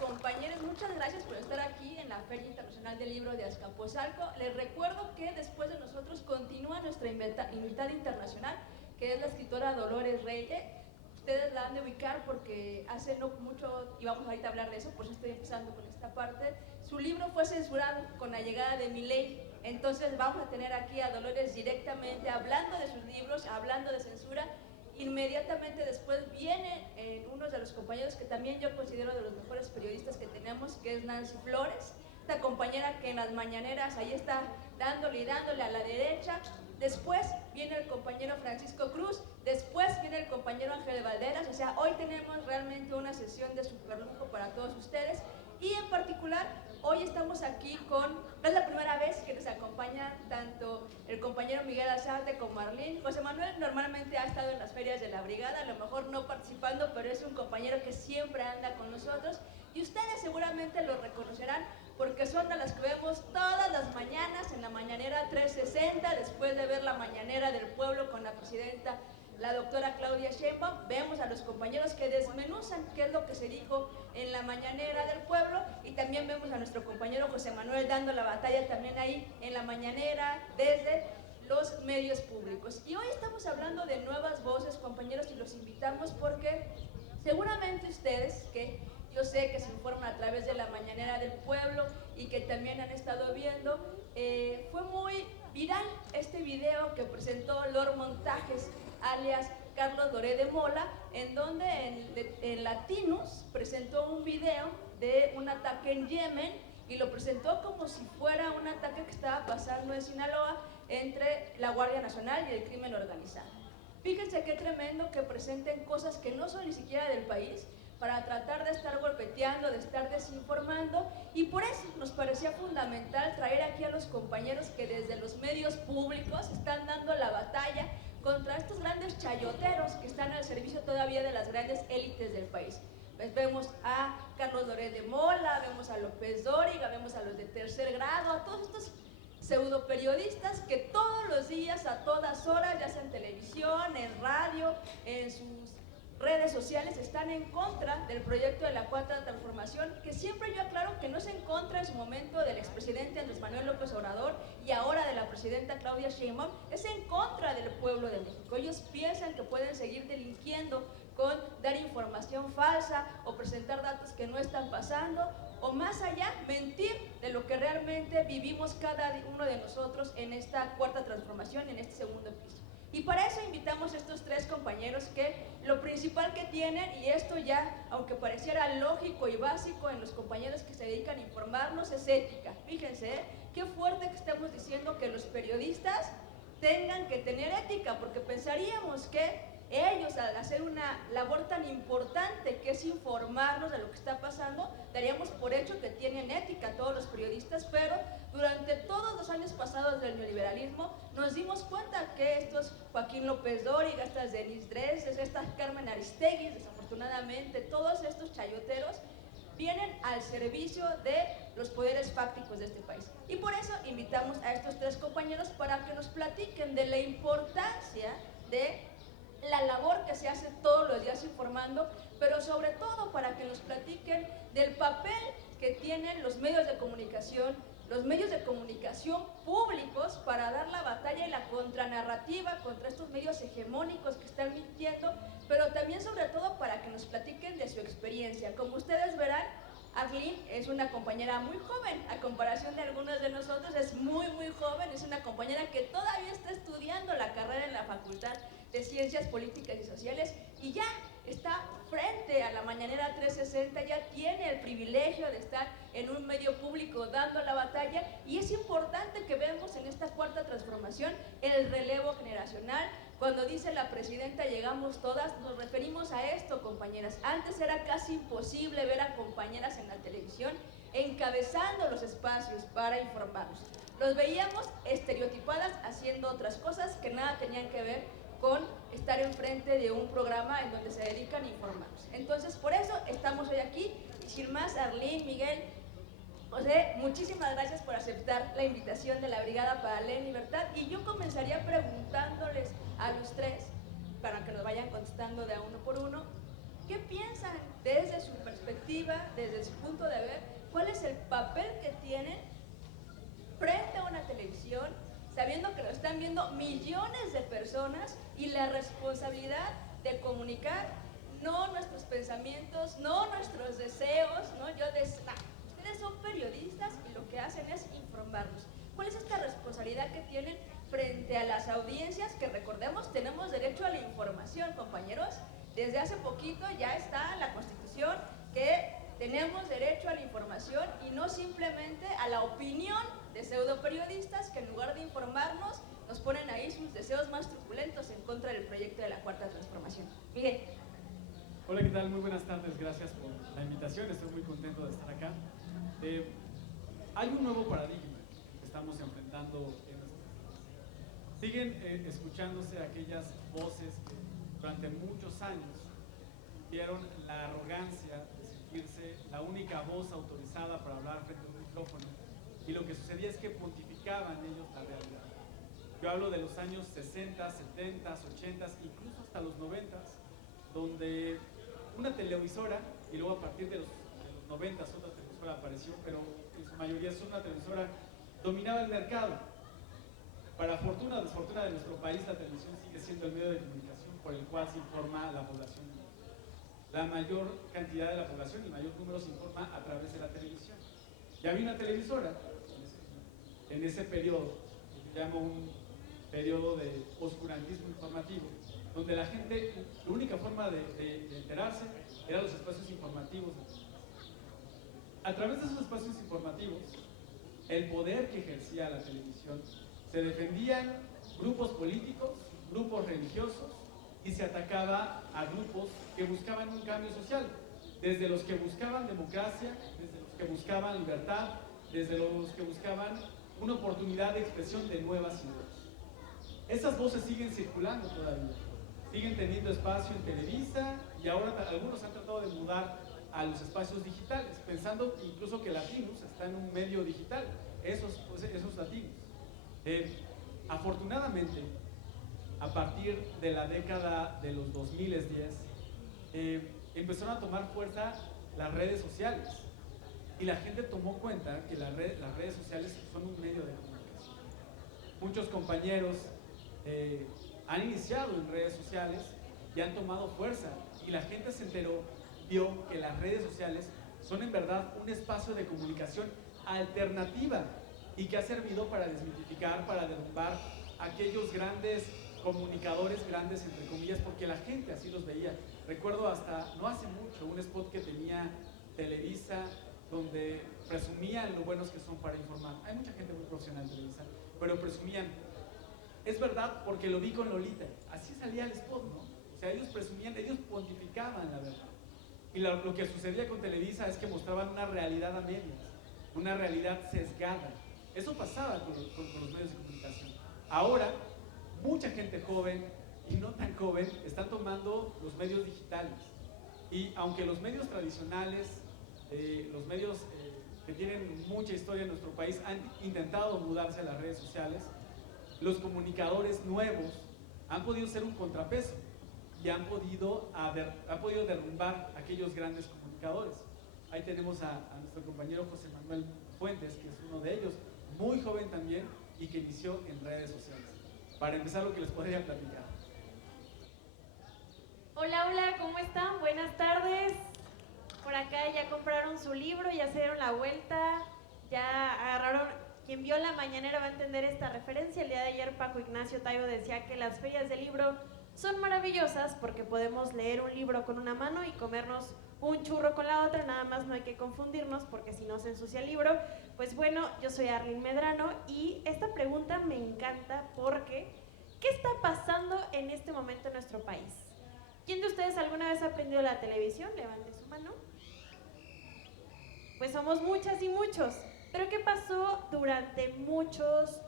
Compañeros, muchas gracias por estar aquí en la Feria Internacional del Libro de Azcapotzalco. Les recuerdo que después de nosotros continúa nuestra invitada internacional, que es la escritora Dolores Reyes. Ustedes la han de ubicar porque hace no mucho, y vamos ahorita a hablar de eso, por eso estoy empezando con esta parte. Su libro fue censurado con la llegada de Milei, entonces vamos a tener aquí a Dolores directamente hablando de sus libros, hablando de censura. Inmediatamente después viene uno de los compañeros que también yo considero de los mejores periodistas que tenemos, que es Nancy Flores, esta compañera que en las mañaneras ahí está dándole y dándole a la derecha. Después viene el compañero Francisco Cruz, después viene el compañero Ángel Valderas. O sea, hoy tenemos realmente una sesión de superlujo para todos ustedes. Y en particular, hoy estamos aquí es la primera vez que nos acompaña tanto el compañero Miguel Azarte como Marlene. José Manuel normalmente ha estado en las ferias de la brigada, a lo mejor no participando, pero es un compañero que siempre anda con nosotros. Y ustedes seguramente lo reconocerán porque son de las que vemos todas las mañanas en la mañanera 360, después de ver la mañanera del pueblo con la presidenta, la doctora Claudia Sheinbaum. Vemos a los compañeros que desmenuzan qué es lo que se dijo en la mañanera del pueblo, y también vemos a nuestro compañero José Manuel dando la batalla también ahí en la mañanera desde los medios públicos. Y hoy estamos hablando de nuevas voces, compañeros, y los invitamos porque seguramente ustedes, que yo sé que se informan a través de la mañanera del pueblo y que también han estado viendo, fue muy viral este video que presentó Lord Montajes, alias Carlos Doré de Mola, en donde en Latinos presentó un video de un ataque en Yemen y lo presentó como si fuera un ataque que estaba pasando en Sinaloa entre la Guardia Nacional y el crimen organizado. Fíjense qué tremendo que presenten cosas que no son ni siquiera del país para tratar de estar golpeteando, de estar desinformando, y por eso nos parecía fundamental traer aquí a los compañeros que desde los medios públicos están dando la batalla contra estos grandes chayoteros que están al servicio todavía de las grandes élites del país. Pues vemos a Carlos Doré de Mola, vemos a López Dóriga, vemos a los de tercer grado, a todos estos pseudo periodistas que todos los días, a todas horas, ya sea en televisión, en radio, en sus redes sociales, están en contra del proyecto de la Cuarta Transformación, que siempre yo aclaro que no es en contra en su momento del expresidente Andrés Manuel López Obrador y ahora de la presidenta Claudia Sheinbaum, es en contra del pueblo de México. Ellos piensan que pueden seguir delinquiendo con dar información falsa o presentar datos que no están pasando, o más allá, mentir de lo que realmente vivimos cada uno de nosotros en esta Cuarta Transformación, en este segundo piso. Y para eso invitamos a estos tres compañeros que lo principal que tienen, y esto ya, aunque pareciera lógico y básico en los compañeros que se dedican a informarnos, es ética. Fíjense, qué fuerte que estamos diciendo que los periodistas tengan que tener ética, porque pensaríamos que ellos, al hacer una labor tan importante que es informarnos de lo que está pasando, daríamos por hecho que tienen ética todos los periodistas, pero durante todos los años pasados del neoliberalismo nos dimos cuenta que estos Joaquín López Dóriga, estas Denise Dresses, estas Carmen Aristegui, desafortunadamente todos estos chayoteros vienen al servicio de los poderes fácticos de este país. Y por eso invitamos a estos tres compañeros para que nos platiquen de la importancia de la labor que se hace todos los días informando, pero sobre todo para que nos platiquen del papel que tienen los medios de comunicación públicos para dar la batalla y la contranarrativa contra estos medios hegemónicos que están mintiendo, pero también sobre todo para que nos platiquen de su experiencia. Como ustedes verán, Arlene es una compañera muy joven, a comparación de algunos de nosotros, es muy joven, es una compañera que todavía está estudiando la carrera en la Facultad de Ciencias Políticas y Sociales y ya está frente a la mañanera 360, ya tiene el privilegio de estar en un medio público dando la batalla, y es importante que veamos en esta Cuarta Transformación el relevo generacional. Cuando dice la presidenta llegamos todas, nos referimos a esto, compañeras. Antes era casi imposible ver a compañeras en la televisión encabezando los espacios para informarnos. Los veíamos estereotipadas haciendo otras cosas que nada tenían que ver con estar enfrente de un programa en donde se dedican a informarnos. Entonces, por eso estamos hoy aquí Y sin más, Arlene, Miguel, José, muchísimas gracias por aceptar la invitación de la Brigada para Leer en Libertad. Y yo comenzaría preguntándoles a los tres, para que nos vayan contestando de a uno por uno, ¿qué piensan desde su perspectiva, desde su punto de ver, cuál es el papel que tienen frente a una televisión, sabiendo que lo están viendo millones de personas y la responsabilidad de comunicar no nuestros pensamientos, no nuestros deseos, ¿no? Ustedes son periodistas y lo que hacen es informarnos. ¿Cuál es esta responsabilidad que tienen frente a las audiencias? Que recordemos, tenemos derecho a la información, compañeros. Desde hace poquito ya está la Constitución que tenemos derecho a la información y no simplemente a la opinión de pseudoperiodistas que en lugar de informarnos nos ponen ahí sus deseos más truculentos en contra del proyecto de la Cuarta Transformación. Miguel. Hola, ¿qué tal? Muy buenas tardes, gracias por la invitación, estoy muy contento de estar acá. Hay un nuevo paradigma que estamos enfrentando en nuestro país. Siguen escuchándose aquellas voces que durante muchos años tuvieron la arrogancia de sentirse la única voz autorizada para hablar frente a un micrófono, y lo que sucedía es que pontificaban ellos la realidad. Yo hablo de los años 60, 70, 80, incluso hasta los 90, donde una televisora, y luego a partir de los 90 otra televisora apareció, pero en su mayoría es una televisora, dominaba el mercado. Para fortuna o desfortuna de nuestro país, la televisión sigue siendo el medio de comunicación por el cual se informa a la población. La mayor cantidad de la población y mayor número se informa a través de la televisión. Y había una televisora en ese periodo, que se llama un periodo de oscurantismo informativo, donde la gente, la única forma de enterarse eran los espacios informativos. A través de esos espacios informativos, el poder que ejercía la televisión, se defendían grupos políticos, grupos religiosos, y se atacaba a grupos que buscaban un cambio social, desde los que buscaban democracia, desde los que buscaban libertad, desde los que buscaban una oportunidad de expresión de nuevas ideas. Esas voces siguen circulando todavía, siguen teniendo espacio en Televisa, y ahora algunos han tratado de mudar a los espacios digitales, pensando incluso que Latinos está en un medio digital, esos Latinos. Afortunadamente, a partir de la década de los 2010, empezaron a tomar fuerza las redes sociales, y la gente tomó cuenta que las redes sociales son un medio de comunicación. Muchos compañeros han iniciado en redes sociales y han tomado fuerza, y la gente se enteró, vio que las redes sociales son en verdad un espacio de comunicación alternativa, y que ha servido para desmitificar, para derrumbar aquellos grandes comunicadores, grandes entre comillas, porque la gente así los veía. Recuerdo hasta no hace mucho un spot que tenía Televisa, donde presumían lo buenos que son para informar. Hay mucha gente muy profesional en Televisa, pero presumían, es verdad porque lo vi con Lolita, así salía el spot, ¿no? O sea, ellos presumían, ellos pontificaban la verdad. Y lo que sucedía con Televisa es que mostraban una realidad a medias, una realidad sesgada. Eso pasaba con los medios de comunicación. Ahora, mucha gente joven y no tan joven están tomando los medios digitales. Y aunque los medios tradicionales, los medios que tienen mucha historia en nuestro país han intentado mudarse a las redes sociales, los comunicadores nuevos han podido ser un contrapeso y han podido derrumbar a aquellos grandes comunicadores. Ahí tenemos a nuestro compañero José Manuel Fuentes, que es uno de ellos, muy joven también, y que inició en redes sociales. Para empezar, lo que les podría platicar. Hola, hola, ¿cómo están? Buenas tardes. Por acá ya compraron su libro, ya se dieron la vuelta, ya agarraron. Quien vio la mañanera va a entender esta referencia. El día de ayer Paco Ignacio Taibo decía que las ferias del libro son maravillosas porque podemos leer un libro con una mano y comernos un churro con la otra, nada más no hay que confundirnos porque si no se ensucia el libro. Pues bueno, yo soy Arlene Medrano y esta pregunta me encanta porque ¿qué está pasando en este momento en nuestro país? ¿Quién de ustedes alguna vez ha prendido la televisión? Levante su mano. Pues somos muchas y muchos. Pero ¿qué pasó durante muchos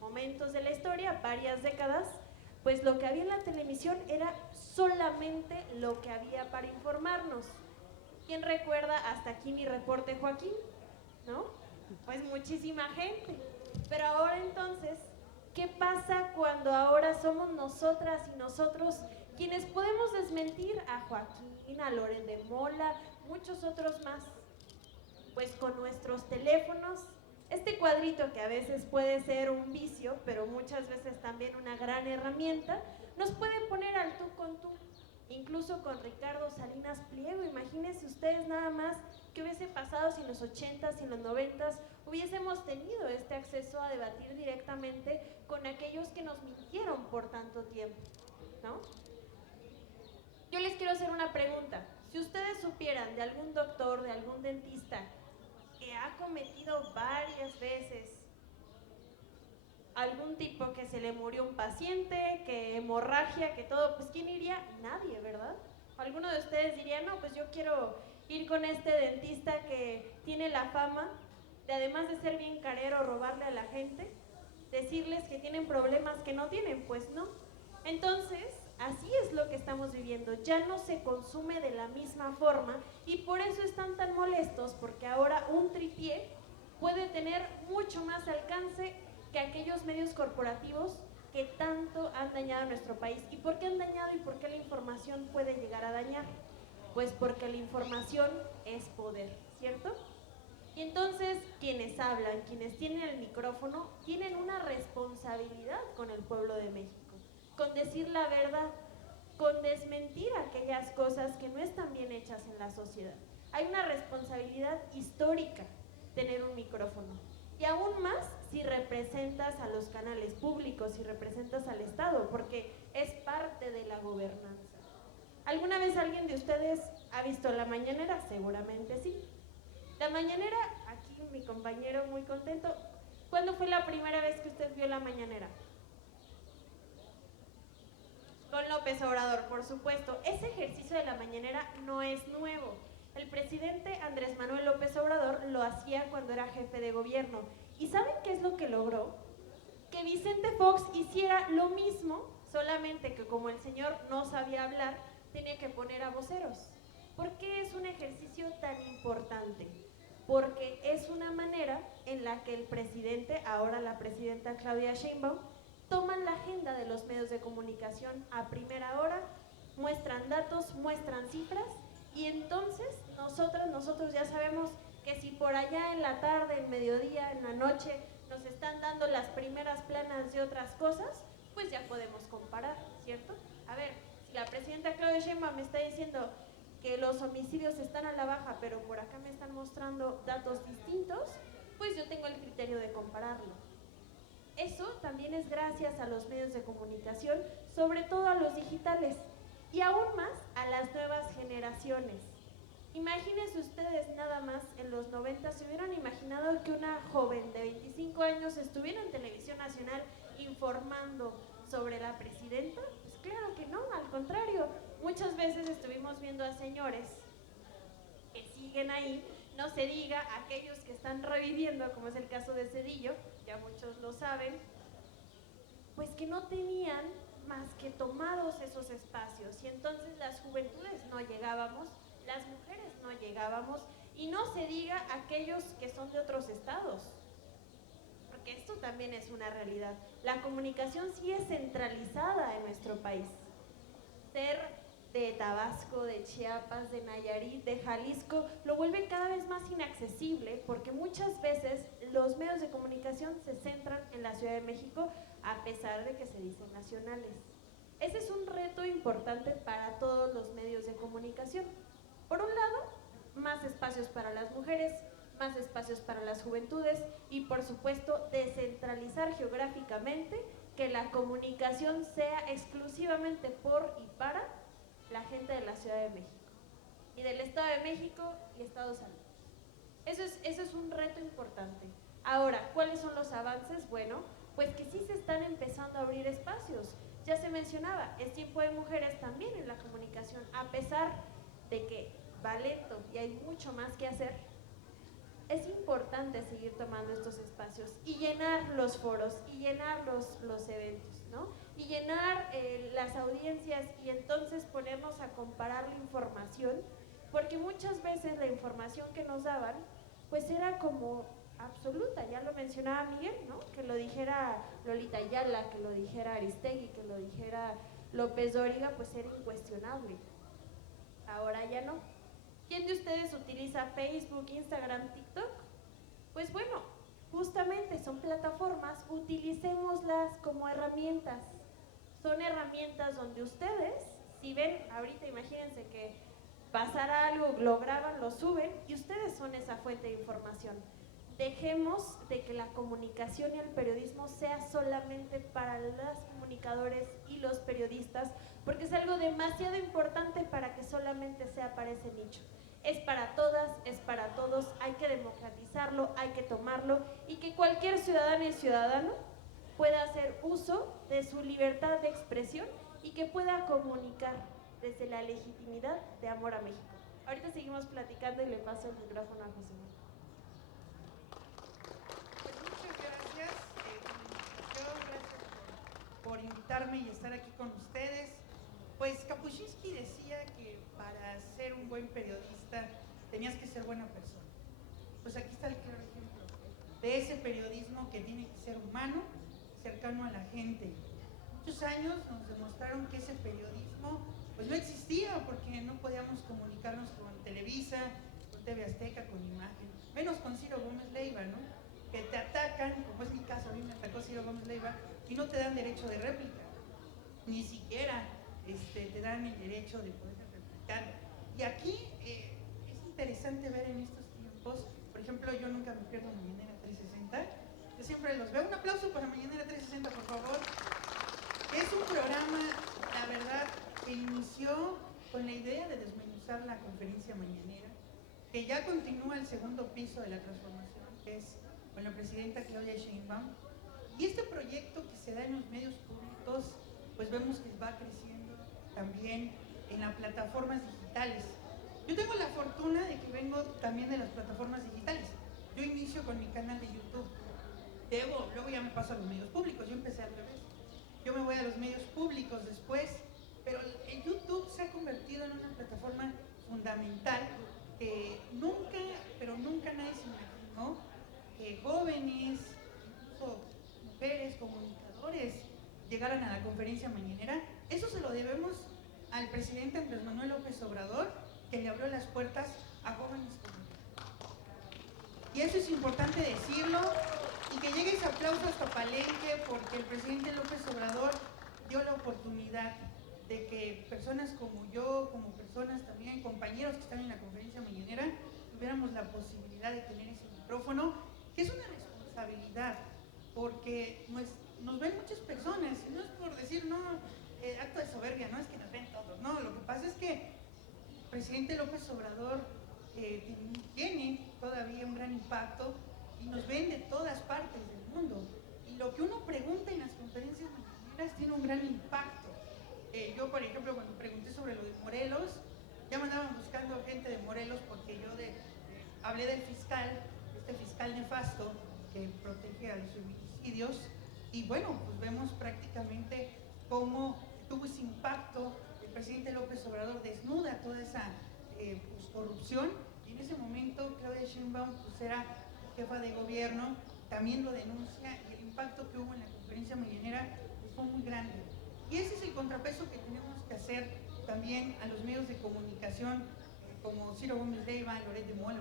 momentos de la historia, varias décadas? Pues lo que había en la televisión era solamente lo que había para informarnos. ¿Quién recuerda hasta aquí mi reporte, Joaquín? ¿No? Pues muchísima gente. Pero ahora entonces, ¿qué pasa cuando ahora somos nosotras y nosotros quienes podemos desmentir a Joaquín, a Loren de Mola, muchos otros más? Pues con nuestros teléfonos, este cuadrito que a veces puede ser un vicio, pero muchas veces también una gran herramienta, nos puede poner al tú con tú. Incluso con Ricardo Salinas Pliego, imagínense ustedes nada más qué hubiese pasado si en los 80s y en los 90s hubiésemos tenido este acceso a debatir directamente con aquellos que nos mintieron por tanto tiempo, ¿no? Yo les quiero hacer una pregunta. Si ustedes supieran de algún doctor, de algún dentista que ha cometido varias veces algún tipo, que se le murió un paciente, que hemorragia, que todo, pues ¿quién iría? Nadie, ¿verdad? Alguno de ustedes diría, no, pues yo quiero ir con este dentista que tiene la fama de, además de ser bien carero, robarle a la gente, decirles que tienen problemas que no tienen, pues no. Entonces, así es lo que estamos viviendo, ya no se consume de la misma forma y por eso están tan molestos, porque ahora un tripié puede tener mucho más alcance que aquellos medios corporativos que tanto han dañado a nuestro país. ¿Y por qué han dañado y por qué la información puede llegar a dañar? Pues porque la información es poder, ¿cierto? Y entonces quienes hablan, quienes tienen el micrófono, tienen una responsabilidad con el pueblo de México, con decir la verdad, con desmentir aquellas cosas que no están bien hechas en la sociedad. Hay una responsabilidad histórica tener un micrófono. Y aún más si representas a los canales públicos, si representas al Estado, porque es parte de la gobernanza. ¿Alguna vez alguien de ustedes ha visto la mañanera? Seguramente sí. La mañanera, aquí mi compañero muy contento. ¿Cuándo fue la primera vez que usted vio la mañanera? Con López Obrador, por supuesto. Ese ejercicio de la mañanera no es nuevo. El presidente Andrés Manuel López Obrador lo hacía cuando era jefe de gobierno. ¿Y saben qué es lo que logró? Que Vicente Fox hiciera lo mismo, solamente que como el señor no sabía hablar, tenía que poner a voceros. ¿Por qué es un ejercicio tan importante? Porque es una manera en la que el presidente, ahora la presidenta Claudia Sheinbaum, toman la agenda de los medios de comunicación a primera hora, muestran datos, muestran cifras, y entonces nosotros ya sabemos que si por allá en la tarde, en mediodía, en la noche, nos están dando las primeras planas de otras cosas, pues ya podemos comparar, ¿cierto? A ver, si la presidenta Claudia Sheinbaum me está diciendo que los homicidios están a la baja, pero por acá me están mostrando datos distintos, pues yo tengo el criterio de compararlo. Eso también es gracias a los medios de comunicación, sobre todo a los digitales, y aún más a las nuevas generaciones. Imagínense ustedes nada más, en los 90 se hubieran imaginado que una joven de 25 años estuviera en Televisión Nacional informando sobre la presidenta. Pues claro que no, al contrario, muchas veces estuvimos viendo a señores que siguen ahí, no se diga aquellos que están reviviendo, como es el caso de Zedillo, ya muchos lo saben, pues que no tenían más que tomados esos espacios, y entonces las juventudes no llegábamos, las mujeres no llegábamos, y no se diga aquellos que son de otros estados, porque esto también es una realidad. La comunicación sí es centralizada en nuestro país. Ser de Tabasco, de Chiapas, de Nayarit, de Jalisco, lo vuelve cada vez más inaccesible, porque muchas veces los medios de comunicación se centran en la Ciudad de México, a pesar de que se dicen nacionales. Ese es un reto importante para todos los medios de comunicación. Por un lado, más espacios para las mujeres, más espacios para las juventudes y, por supuesto, descentralizar geográficamente, que la comunicación sea exclusivamente por y para la gente de la Ciudad de México y del Estado de México y Estados Unidos. Eso es un reto importante. Ahora, ¿cuáles son los avances? Bueno, pues que sí se están empezando a abrir espacios. Ya se mencionaba, es tiempo de mujeres también en la comunicación, a pesar de que va lento y hay mucho más que hacer. Es importante seguir tomando estos espacios y llenar los foros y llenar los eventos, ¿no? Y llenar las audiencias, y entonces ponernos a comparar la información porque muchas veces la información que nos daban pues era como absoluta, ya lo mencionaba Miguel, ¿no? Que lo dijera Lolita Ayala, que lo dijera Aristegui, que lo dijera López Dóriga, pues era incuestionable. Ahora ya no. ¿Quién de ustedes utiliza Facebook, Instagram, TikTok? Pues bueno, justamente son plataformas, utilicémoslas como herramientas. Son herramientas donde ustedes, si ven, ahorita imagínense que pasara algo, lo graban, lo suben y ustedes son esa fuente de información. Dejemos de que la comunicación y el periodismo sea solamente para los comunicadores y los periodistas, porque es algo demasiado importante para que solamente sea para ese nicho. Es para todas, es para todos, hay que democratizarlo, hay que tomarlo y que cualquier ciudadana y ciudadano pueda hacer uso de su libertad de expresión y que pueda comunicar desde la legitimidad de amor a México. Ahorita seguimos platicando y le paso el micrófono a José Manuel. Pues muchas gracias, gracias por invitarme y estar aquí con ustedes. Pues Kapuscinski decía que para ser un buen periodista tenías que ser buena persona. Pues aquí está el claro ejemplo de ese periodismo que tiene que ser humano, cercano a la gente. Muchos años nos demostraron que ese periodismo pues no existía porque no podíamos comunicarnos con Televisa, con TV Azteca, con Imagen, menos con Ciro Gómez Leiva, ¿no? Que te atacan, como es mi caso, a mí me atacó Ciro Gómez Leiva, y no te dan derecho de réplica, ni siquiera te dan el derecho de poder replicar. Y aquí es interesante ver en estos tiempos, por ejemplo, yo nunca me pierdo Mañanera 360, yo siempre los veo. Un aplauso para Mañanera 360, por favor. Es un programa, la verdad, que inició con la idea de desmenuzar la conferencia mañanera, que ya continúa el segundo piso de la transformación, que es con la presidenta Claudia Sheinbaum. Y este proyecto que se da en los medios públicos, pues vemos que va creciendo también en las plataformas digitales. Yo tengo la fortuna de que vengo también de las plataformas digitales. Yo inicio con mi canal de YouTube. Luego ya me paso a los medios públicos, yo empecé al revés. Yo me voy a los medios públicos después, pero el YouTube se ha convertido en una plataforma fundamental que nunca, pero nunca nadie se imaginó que jóvenes, incluso mujeres, comunicadores, llegaran a la conferencia mañanera. Eso se lo debemos al presidente Andrés Manuel López Obrador, que le abrió las puertas a jóvenes comunicadores. Y eso es importante decirlo, y que llegue ese aplauso hasta Palenque, porque el presidente López Obrador dio la oportunidad de que personas como yo, como personas también, compañeros que están en la conferencia mañanera, tuviéramos la posibilidad de tener ese micrófono, que es una responsabilidad, porque nos ven muchas personas, y no es por decir, no, acto de soberbia, no es que nos ven todos, no, lo que pasa es que el presidente López Obrador tiene todavía un gran impacto y nos ven de todas partes del mundo. Y lo que uno pregunta en las conferencias mañaneras tiene un gran impacto. Yo, por ejemplo, cuando pregunté sobre lo de Morelos, ya me andaban buscando gente de Morelos porque yo hablé del fiscal, este fiscal nefasto que protege a los feminicidios. Y bueno, pues vemos prácticamente cómo tuvo ese impacto. El presidente López Obrador desnuda toda esa pues, corrupción. Y en ese momento Claudia Sheinbaum pues, era jefa de gobierno, también lo denuncia, y el impacto que hubo en la conferencia mañanera pues, fue muy grande. Y ese es el contrapeso que tenemos que hacer también a los medios de comunicación, como Ciro Gómez Leiva, Loret de Mola,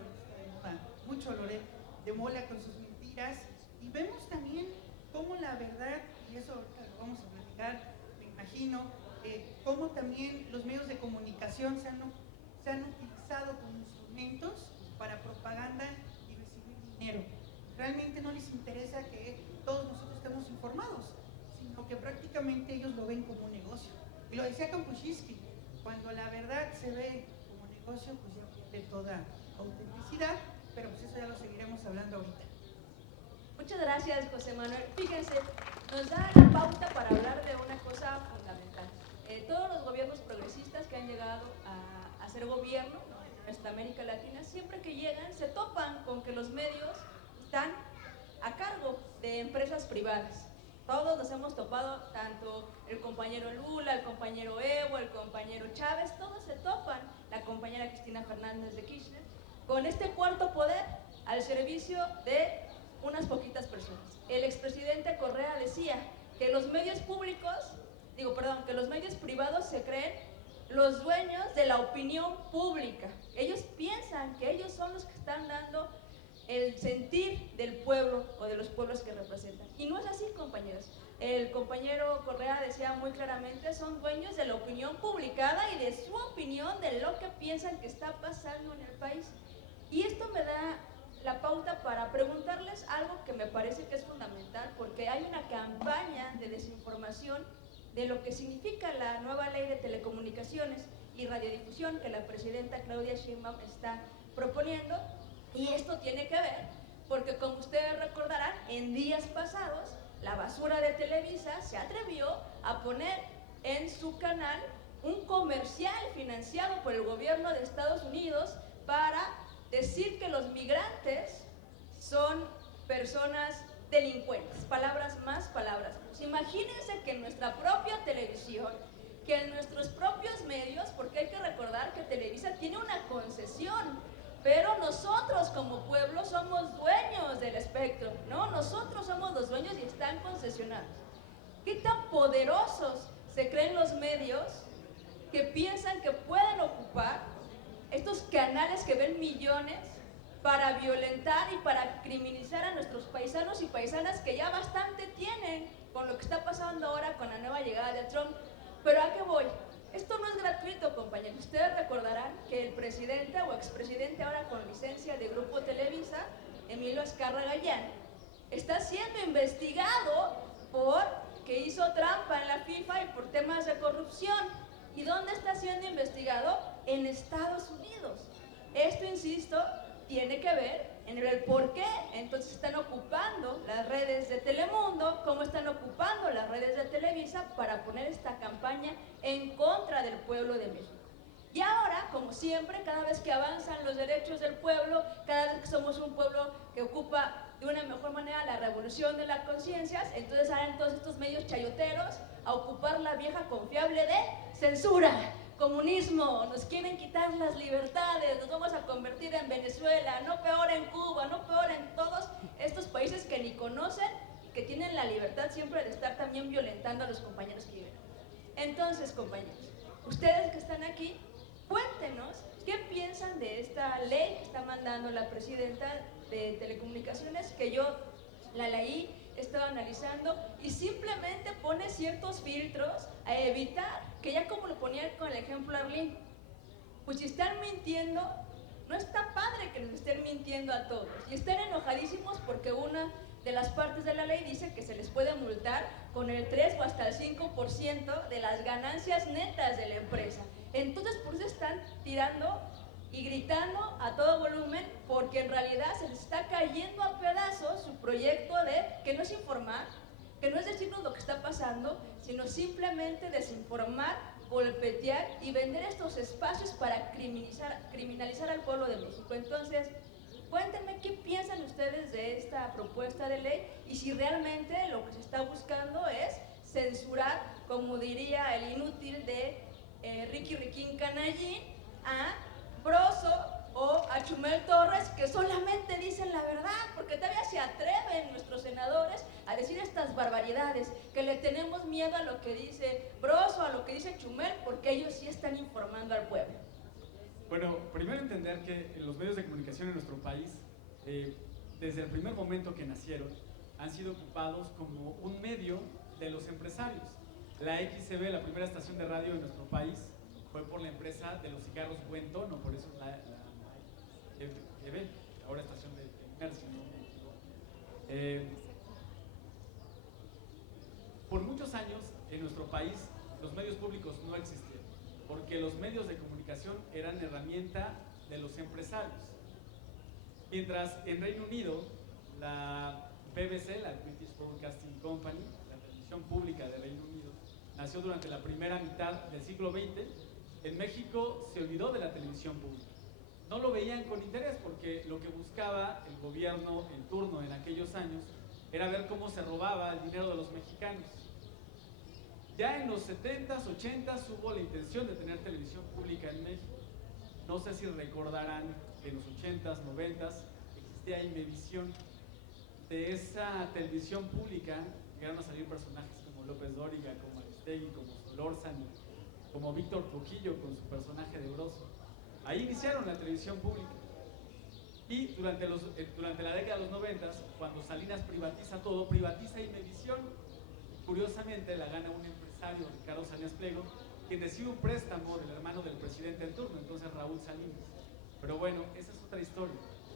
mucho Loret de Mola con sus mentiras, y vemos también cómo la verdad, y eso ahorita lo vamos a platicar, me imagino, cómo también los medios de comunicación se han utilizado como instrumentos para propaganda y recibir dinero. Realmente no les interesa que todos nosotros estemos informados, sino que prácticamente ellos lo ven como un negocio. Y lo decía Kapuscinski, cuando la verdad se ve como negocio, pues ya pierde toda autenticidad, pero pues eso ya lo seguiremos hablando ahorita. Muchas gracias, José Manuel. Fíjense, nos da la pauta para hablar de una cosa fundamental. Todos los gobiernos progresistas que han llegado a ser gobierno en nuestra América Latina, siempre que llegan se topan con que los medios están a cargo de empresas privadas. todos nos hemos topado, tanto el compañero Lula, el compañero Evo, el compañero Chávez, todos se topan, la compañera Cristina Fernández de Kirchner, con este cuarto poder al servicio de unas poquitas personas. El expresidente Correa decía que los medios públicos, que los medios privados se creen los dueños de la opinión pública. Ellos piensan que ellos son los que están dando el sentir del pueblo o de los pueblos que representan. Y no es así, compañeros. El compañero Correa decía muy claramente, son dueños de la opinión publicada y de su opinión de lo que piensan que está pasando en el país. Y esto me da la pauta para preguntarles algo que me parece que es fundamental, porque hay una campaña de desinformación de lo que significa la nueva ley de telecomunicaciones y radiodifusión que la presidenta Claudia Sheinbaum está proponiendo. Y esto tiene que ver, porque como ustedes recordarán, en días pasados, la basura de Televisa se atrevió a poner en su canal un comercial financiado por el gobierno de Estados Unidos para decir que los migrantes son personas delincuentes. Palabras más, palabras menos. Imagínense que en nuestra propia televisión, que en nuestros propios medios, porque hay que recordar que Televisa tiene una concesión, pero nosotros como pueblo somos dueños del espectro, ¿no? Nosotros somos los dueños y están concesionados. ¿Qué tan poderosos se creen los medios que piensan que pueden ocupar estos canales que ven millones para violentar y para criminalizar a nuestros paisanos y paisanas que ya bastante tienen con lo que está pasando ahora con la nueva llegada de Trump? Pero ¿a qué voy? Esto no es gratuito, compañeros. Ustedes recordarán que el presidente o expresidente ahora con licencia de Grupo Televisa, Emilio Azcárraga Gallán, está siendo investigado por que hizo trampa en la FIFA y por temas de corrupción. ¿Y dónde está siendo investigado? En Estados Unidos. Esto, insisto, tiene que ver en el por qué entonces están ocupando las redes de Telemundo, cómo están ocupando las redes de Televisa para poner esta campaña en contra del pueblo de México. Y ahora, como siempre, cada vez que avanzan los derechos del pueblo, cada vez que somos un pueblo que ocupa de una mejor manera la revolución de las conciencias, entonces salen todos estos medios chayoteros a ocupar la vieja confiable de censura, comunismo, nos quieren quitar las libertades, nos vamos a convertir en Venezuela, no peor en Cuba, no peor en todos estos países que ni conocen y que tienen la libertad siempre de estar también violentando a los compañeros que viven. Entonces, compañeros, ustedes que están aquí, cuéntenos qué piensan de esta ley que está mandando la presidenta de Telecomunicaciones, que yo la leí, he estado analizando y simplemente pone ciertos filtros a evitar, que ya como lo ponía con el ejemplo Arlene, pues si están mintiendo, no está padre que nos estén mintiendo a todos y están enojadísimos porque una de las partes de la ley dice que se les puede multar con el 3 o hasta el 5% de las ganancias netas de la empresa. Entonces por eso están tirando y gritando a todo volumen, porque en realidad se les está cayendo a pedazos su proyecto de que no es informar, que no es decirnos lo que está pasando, sino simplemente desinformar, golpetear y vender estos espacios para criminalizar al pueblo de México. Entonces, cuéntenme qué piensan ustedes de esta propuesta de ley y si realmente lo que se está buscando es censurar, como diría el inútil de Ricky Riquín Canallín, a Broso o a Chumel Torres, que solamente dicen la verdad, porque todavía se atreven nuestros senadores a decir estas barbaridades, que le tenemos miedo a lo que dice Broso, a lo que dice Chumel, porque ellos sí están informando al pueblo. Bueno, primero entender que los medios de comunicación en nuestro país, desde el primer momento que nacieron, han sido ocupados como un medio de los empresarios. La XCB, la primera estación de radio en nuestro país, fue por la empresa de los cigarros Buen Tono, por eso la EB, ahora estación de comercio. Por muchos años en nuestro país los medios públicos no existieron, porque los medios de comunicación eran herramienta de los empresarios. Mientras en Reino Unido la BBC, la British Broadcasting Company, la televisión pública de Reino Unido, nació durante la primera mitad del siglo XX, en México se olvidó de la televisión pública. No lo veían con interés porque lo que buscaba el gobierno en turno en aquellos años era ver cómo se robaba el dinero de los mexicanos. Ya en los 70s, 80s hubo la intención de tener televisión pública en México. No sé si recordarán que en los 80s, 90s existía Imevisión. De esa televisión pública llegaron a salir personajes como López Dóriga, como Aristegui, como Solórzano, como Víctor Trujillo con su personaje de Broso. Ahí iniciaron la televisión pública. Y durante la década de los 90, cuando Salinas privatiza todo, privatiza Imevisión. Curiosamente la gana un empresario, Ricardo Salinas Pliego, quien recibe un préstamo del hermano del presidente en turno, entonces Raúl Salinas. Pero bueno, esa es otra historia.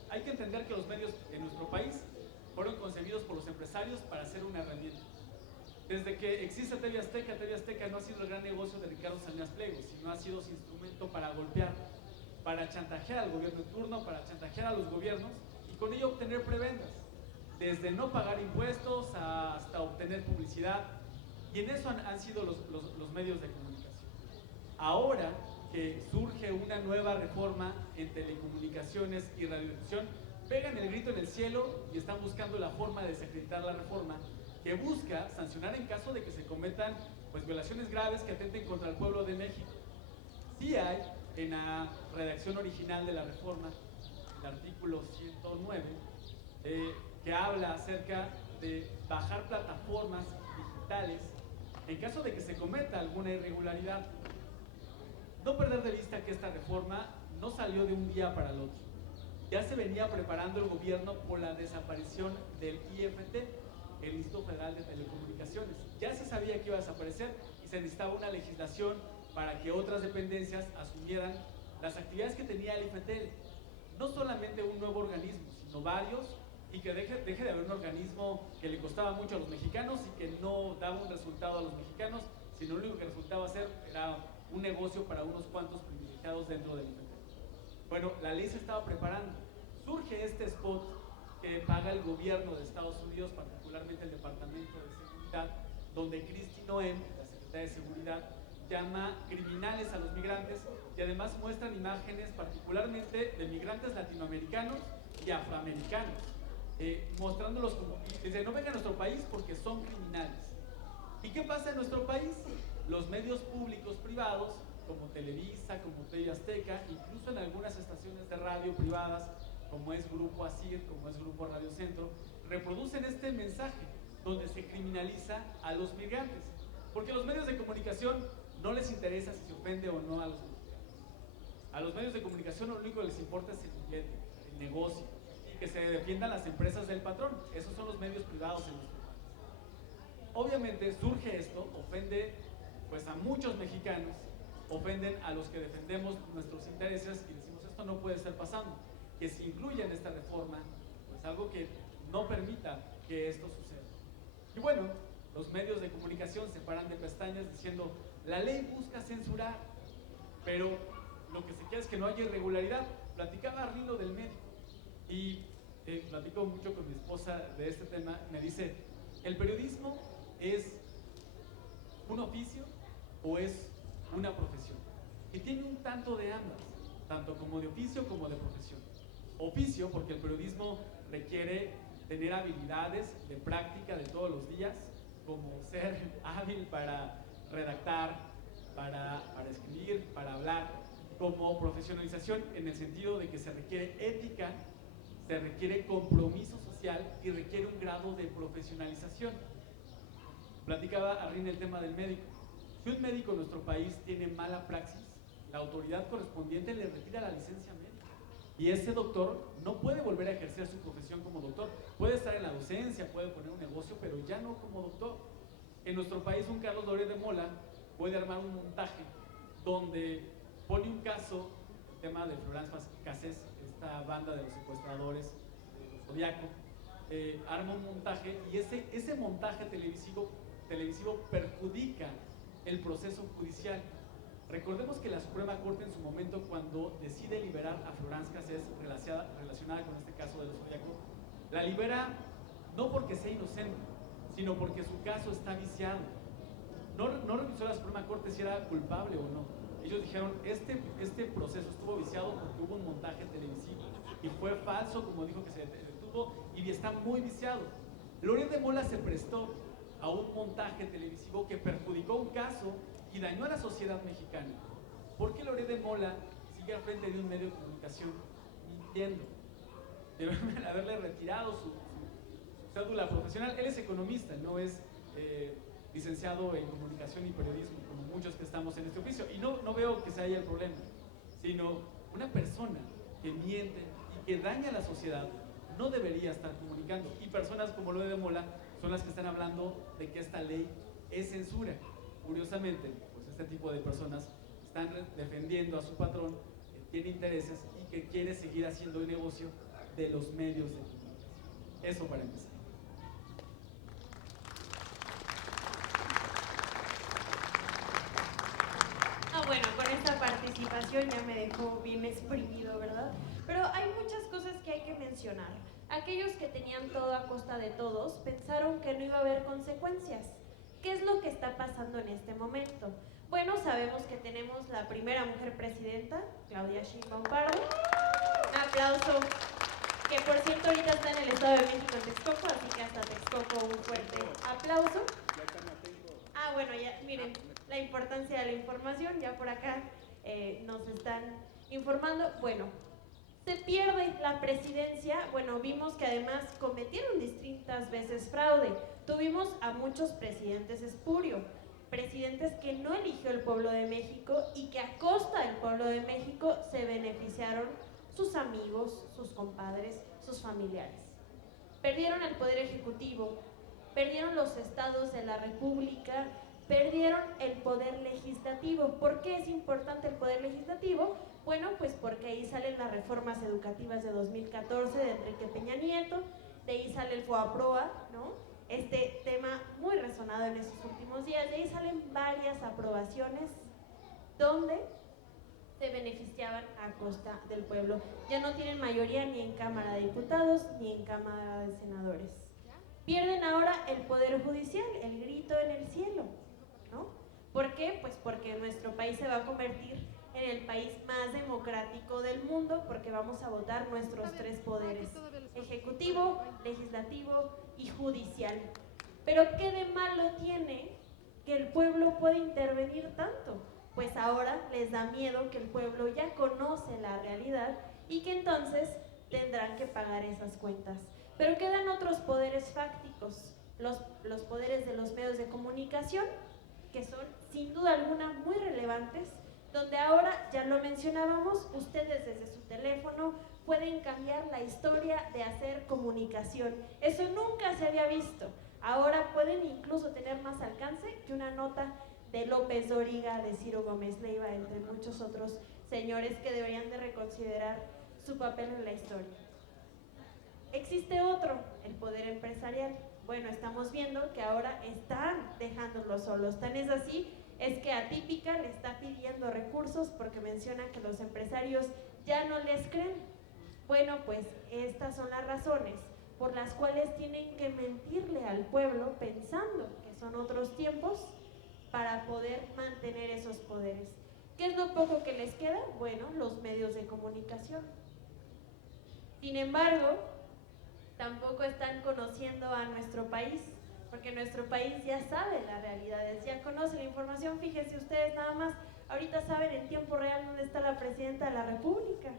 Hay que entender que los medios en nuestro país fueron concebidos por los empresarios para ser una herramienta. Desde que existe TV Azteca no ha sido el gran negocio de Ricardo Salinas Pliego, sino ha sido su instrumento para golpear, para chantajear al gobierno en turno, para chantajear a los gobiernos y con ello obtener prebendas, desde no pagar impuestos hasta obtener publicidad, y en eso han sido los medios de comunicación. Ahora que surge una nueva reforma en telecomunicaciones y radiodifusión, pegan el grito en el cielo y están buscando la forma de desacreditar la reforma, que busca sancionar en caso de que se cometan violaciones graves que atenten contra el pueblo de México. Sí hay en la redacción original de la reforma, el artículo 109, que habla acerca de bajar plataformas digitales en caso de que se cometa alguna irregularidad. No perder de vista que esta reforma no salió de un día para el otro. Ya se venía preparando el gobierno por la desaparición del IFT, el Instituto Federal de Telecomunicaciones. Ya se sabía que iba a desaparecer y se necesitaba una legislación para que otras dependencias asumieran las actividades que tenía el IFT. No solamente un nuevo organismo, sino varios, y que deje de haber un organismo que le costaba mucho a los mexicanos y que no daba un resultado a los mexicanos, sino lo único que resultaba ser era un negocio para unos cuantos privilegiados dentro del IFT. Bueno, la ley se estaba preparando. Surge este spot que paga el gobierno de Estados Unidos, particularmente el Departamento de Seguridad, donde Kristi Noem, la secretaria de Seguridad, llama criminales a los migrantes y además muestran imágenes particularmente de migrantes latinoamericanos y afroamericanos, mostrándolos como, dice, no vengan a nuestro país porque son criminales. ¿Y qué pasa en nuestro país? Los medios públicos privados, como Televisa, como TV Azteca, incluso en algunas estaciones de radio privadas, como es Grupo ASIR, como es Grupo Radio Centro, reproducen este mensaje donde se criminaliza a los migrantes. Porque a los medios de comunicación no les interesa si se ofende o no a los migrantes. A los medios de comunicación lo único que les importa es el billete, el negocio, y que se defiendan las empresas del patrón. Esos son los medios privados en nuestro país. Obviamente surge esto, ofende a muchos mexicanos, ofenden a los que defendemos nuestros intereses y decimos esto no puede estar pasando, que se incluya en esta reforma algo que no permita que esto suceda. Y bueno, los medios de comunicación se paran de pestañas diciendo la ley busca censurar, pero lo que se quiere es que no haya irregularidad. Platicaba Arlilo del médico y platico mucho con mi esposa de este tema. Me dice, ¿el periodismo es un oficio o es una profesión? Y tiene un tanto de ambas, tanto como de oficio como de profesión. Oficio porque el periodismo requiere tener habilidades de práctica de todos los días, como ser hábil para redactar, para escribir, para hablar, como profesionalización en el sentido de que se requiere ética, se requiere compromiso social y requiere un grado de profesionalización. Platicaba Arrin el tema del médico. Si un médico en nuestro país tiene mala praxis, la autoridad correspondiente le retira la licencia médica. Y ese doctor no puede volver a ejercer su profesión como doctor. Puede estar en la docencia, puede poner un negocio, pero ya no como doctor. En nuestro país, un Carlos Loret de Mola puede armar un montaje donde pone un caso, el tema de Florence Cassés, esta banda de los secuestradores de Zodiaco, arma un montaje y ese montaje televisivo perjudica el proceso judicial. Recordemos que la Suprema Corte en su momento, cuando decide liberar a Florence Cassés relacionada con este caso de los Zodiaco, la libera no porque sea inocente, sino porque su caso está viciado. No revisó la Suprema Corte si era culpable o no. Ellos dijeron, este proceso estuvo viciado porque hubo un montaje televisivo y fue falso, como dijo que se detuvo, y está muy viciado. Loret de Mola se prestó a un montaje televisivo que perjudicó un caso y dañó a la sociedad mexicana. ¿Por qué Loret de Mola sigue al frente de un medio de comunicación mintiendo? Debe haberle retirado su cédula profesional. Él es economista, no es licenciado en comunicación y periodismo, como muchos que estamos en este oficio. Y no veo que sea ahí el problema, sino una persona que miente y que daña a la sociedad no debería estar comunicando. Y personas como Loret de Mola son las que están hablando de que esta ley es censura. Curiosamente, pues este tipo de personas están defendiendo a su patrón, que tiene intereses y que quiere seguir haciendo el negocio de los medios de comunicación. Eso para empezar. Bueno, con esta participación ya me dejó bien exprimido, ¿verdad? Pero hay muchas cosas que hay que mencionar. Aquellos que tenían todo a costa de todos pensaron que no iba a haber consecuencias. ¿Qué es lo que está pasando en este momento? Bueno, sabemos que tenemos la primera mujer presidenta, Claudia Sheinbaum Pardo. Un aplauso, que por cierto ahorita está en el Estado de México, en Texcoco, así que hasta Texcoco un fuerte aplauso. Ah, bueno, ya miren, la importancia de la información, ya por acá nos están informando. Bueno, se pierde la presidencia. Bueno, vimos que además cometieron distintas veces fraude. Tuvimos a muchos presidentes espurio, presidentes que no eligió el pueblo de México y que a costa del pueblo de México se beneficiaron sus amigos, sus compadres, sus familiares. Perdieron el poder ejecutivo, perdieron los estados de la república, perdieron el poder legislativo. ¿Por qué es importante el poder legislativo? Bueno, pues porque ahí salen las reformas educativas de 2014 de Enrique Peña Nieto, de ahí sale el FOAPROA, ¿no? Este tema muy resonado en estos últimos días. De ahí salen varias aprobaciones donde se beneficiaban a costa del pueblo. Ya no tienen mayoría ni en Cámara de Diputados ni en Cámara de Senadores. Pierden ahora el Poder Judicial, el grito en el cielo, ¿no? ¿Por qué? Pues porque nuestro país se va a convertir en el país más democrático del mundo, porque vamos a votar nuestros tres poderes: ejecutivo, legislativo y judicial. Pero ¿qué de malo tiene que el pueblo pueda intervenir tanto? Pues ahora les da miedo que el pueblo ya conoce la realidad y que entonces tendrán que pagar esas cuentas. Pero quedan otros poderes fácticos, los poderes de los medios de comunicación, que son sin duda alguna muy relevantes, donde ahora, ya lo mencionábamos, ustedes desde su teléfono pueden cambiar la historia de hacer comunicación. Eso nunca se había visto. Ahora pueden incluso tener más alcance que una nota de López Dóriga, de Ciro Gómez Leiva, entre muchos otros señores que deberían de reconsiderar su papel en la historia. Existe otro, el poder empresarial. Bueno, estamos viendo que ahora están dejándolos solos. Tan es así, es que Atípica le está pidiendo recursos porque menciona que los empresarios ya no les creen. Bueno, pues estas son las razones por las cuales tienen que mentirle al pueblo pensando que son otros tiempos para poder mantener esos poderes. ¿Qué es lo poco que les queda? Bueno, los medios de comunicación. Sin embargo, tampoco están conociendo a nuestro país, porque nuestro país ya sabe las realidades, ya conoce la información. Fíjense ustedes nada más, ahorita saben en tiempo real dónde está la presidenta de la República,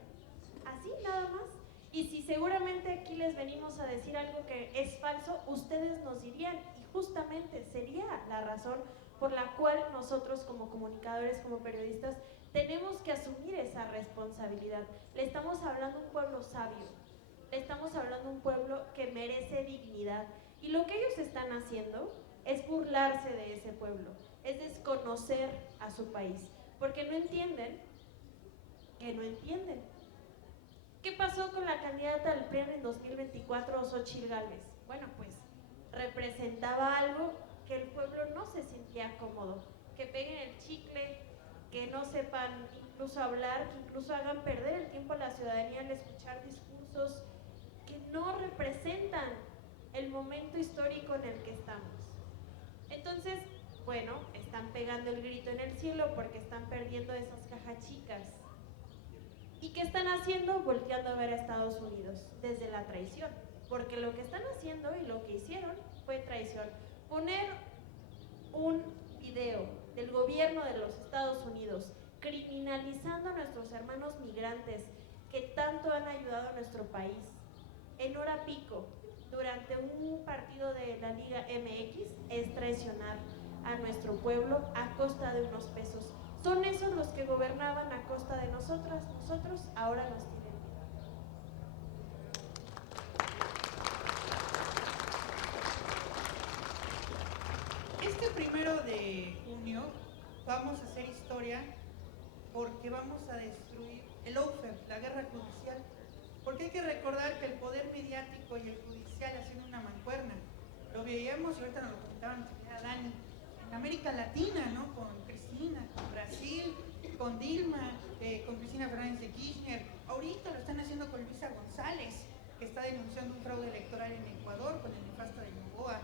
así nada más. Y si seguramente aquí les venimos a decir algo que es falso, ustedes nos dirían, y justamente sería la razón por la cual nosotros como comunicadores, como periodistas, tenemos que asumir esa responsabilidad. Le estamos hablando a un pueblo sabio, le estamos hablando a un pueblo que merece dignidad, y lo que ellos están haciendo es burlarse de ese pueblo, es desconocer a su país, porque no entienden que no entienden. ¿Qué pasó con la candidata del PRI en 2024, Xóchitl Gálvez? Bueno, pues representaba algo que el pueblo no se sentía cómodo, que peguen el chicle, que no sepan incluso hablar, que incluso hagan perder el tiempo a la ciudadanía al escuchar discursos que no representan el momento histórico en el que estamos. Entonces, bueno, están pegando el grito en el cielo porque están perdiendo esas cajas chicas. ¿Y qué están haciendo? Volteando a ver a Estados Unidos desde la traición. porque lo que están haciendo y lo que hicieron fue traición. Poner un video del gobierno de los Estados Unidos criminalizando a nuestros hermanos migrantes que tanto han ayudado a nuestro país en hora pico durante un partido de la Liga MX es traicionar a nuestro pueblo a costa de unos pesos. Son esos los que gobernaban a costa de nosotros ahora nos tienen miedo. Este 1 de junio vamos a hacer historia porque vamos a destruir el lawfare, la guerra judicial. Porque hay que recordar que el poder mediático y el judicial hacen una mancuerna. Lo veíamos y ahorita nos lo comentaban Dani, en América Latina, ¿no? Con Cristina, con Brasil, con Dilma, con Cristina Fernández de Kirchner. Ahorita lo están haciendo con Luisa González, que está denunciando un fraude electoral en Ecuador con el nefasto de Noboa,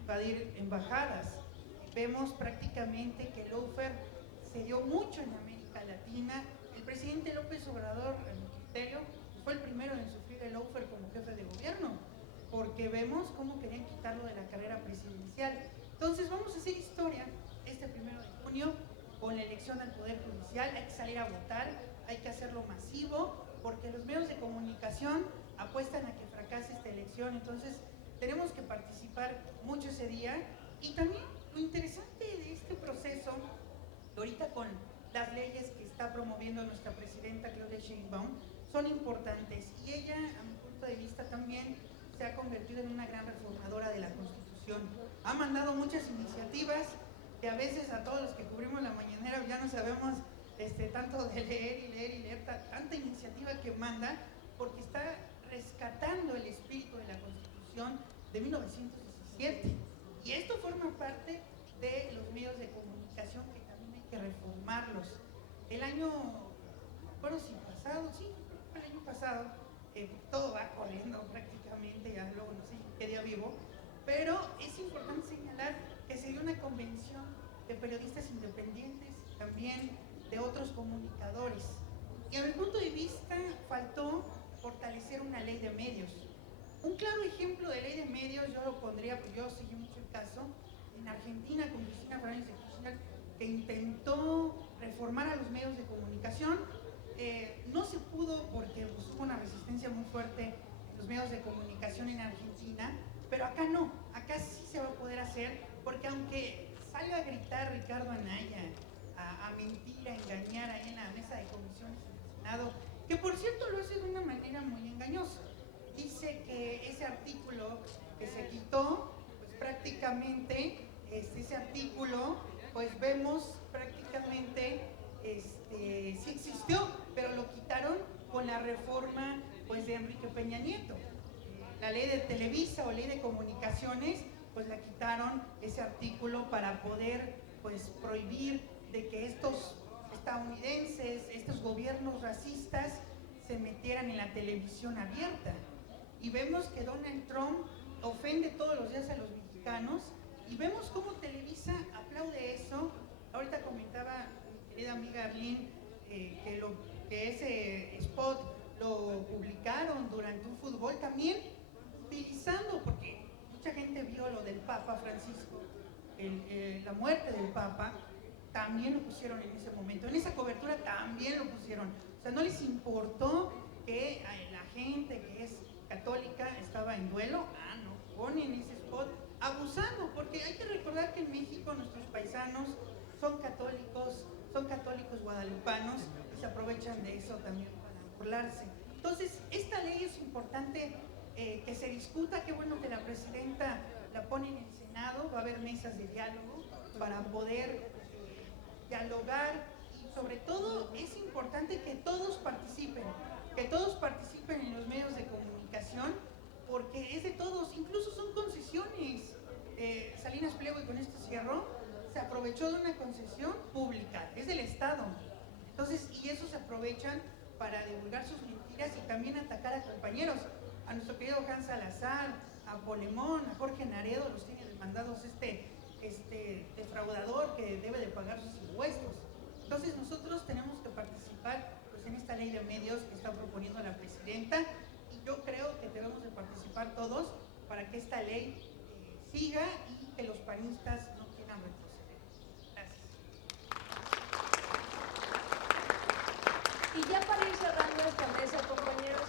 invadir embajadas. Vemos prácticamente que el lawfare se dio mucho en América Latina. El presidente López Obrador, en mi criterio, fue el primero en sufrir el lawfare como jefe de gobierno, porque vemos cómo querían quitarlo de la carrera presidencial. Entonces vamos a hacer historia este 1 de junio con la elección al Poder Judicial. Hay que salir a votar, hay que hacerlo masivo, porque los medios de comunicación apuestan a que fracase esta elección. Entonces tenemos que participar mucho ese día. Y también lo interesante de este proceso, ahorita con las leyes que está promoviendo nuestra presidenta Claudia Sheinbaum, son importantes, y ella, a mi punto de vista, también se ha convertido en una gran reformadora de la Constitución. Ha mandado muchas iniciativas que a veces a todos los que cubrimos la mañanera ya no sabemos tanto de leer, tanta iniciativa que manda, porque está rescatando el espíritu de la Constitución de 1917. Y esto forma parte de los medios de comunicación, que también hay que reformarlos. El año, bueno, sí, pasado, sí, el año pasado, todo va corriendo prácticamente, ya luego no sé qué día vivo, pero es importante señalar que se dio una convención de periodistas independientes, también de otros comunicadores. Y a mi punto de vista faltó fortalecer una ley de medios. Un claro ejemplo de ley de medios yo lo pondría, pues yo seguí mucho el caso, en Argentina con Cristina Fernández de Kirchner, que intentó reformar a los medios de comunicación. No se pudo porque pues, hubo una resistencia muy fuerte en los medios de comunicación en Argentina, pero acá no, acá sí se va a poder hacer, porque aunque salga a gritar Ricardo Anaya, a mentir, a engañar ahí en la mesa de comisiones en el Senado, que por cierto lo hace de una manera muy engañosa. Dice que ese artículo que se quitó, pues prácticamente, ese artículo, pues vemos prácticamente, sí existió, pero lo quitaron con la reforma pues de Enrique Peña Nieto. La ley de Televisa o ley de comunicaciones, pues la quitaron ese artículo para poder pues prohibir de que estos estadounidenses, estos gobiernos racistas se metieran en la televisión abierta. Y vemos que Donald Trump ofende todos los días a los mexicanos, y vemos cómo Televisa aplaude eso. Ahorita comentaba mi querida amiga Arlene que ese spot lo publicaron durante un fútbol, también utilizando, porque mucha gente vio lo del Papa Francisco, la muerte del Papa, también lo pusieron en ese momento, en esa cobertura también lo pusieron. O sea, no les importó que la gente que es católica estaba en duelo, no, ponen ese spot abusando, porque hay que recordar que en México nuestros paisanos son católicos guadalupanos, y se aprovechan de eso también para burlarse. Entonces, esta ley es importante que se discuta. Qué bueno que la presidenta la pone en el Senado, va a haber mesas de diálogo para poder dialogar, y sobre todo es importante que todos participen en los medios de comunicación, porque es de todos, incluso son concesiones. Salinas Pliego, y con esto cierro, se aprovechó de una concesión pública, es del Estado. Entonces, y eso se aprovechan para divulgar sus mentiras y también atacar a compañeros. A nuestro querido Hans Salazar, a Polemón, a Jorge Naredo, los tiene demandados defraudador que debe de pagar sus impuestos. Entonces nosotros tenemos que participar pues, en esta ley de medios que está proponiendo la presidenta, y yo creo que debemos de participar participar todos para que esta ley siga y que los panistas no quieran retroceder. Gracias. Y ya para ir cerrando esta mesa, compañeros,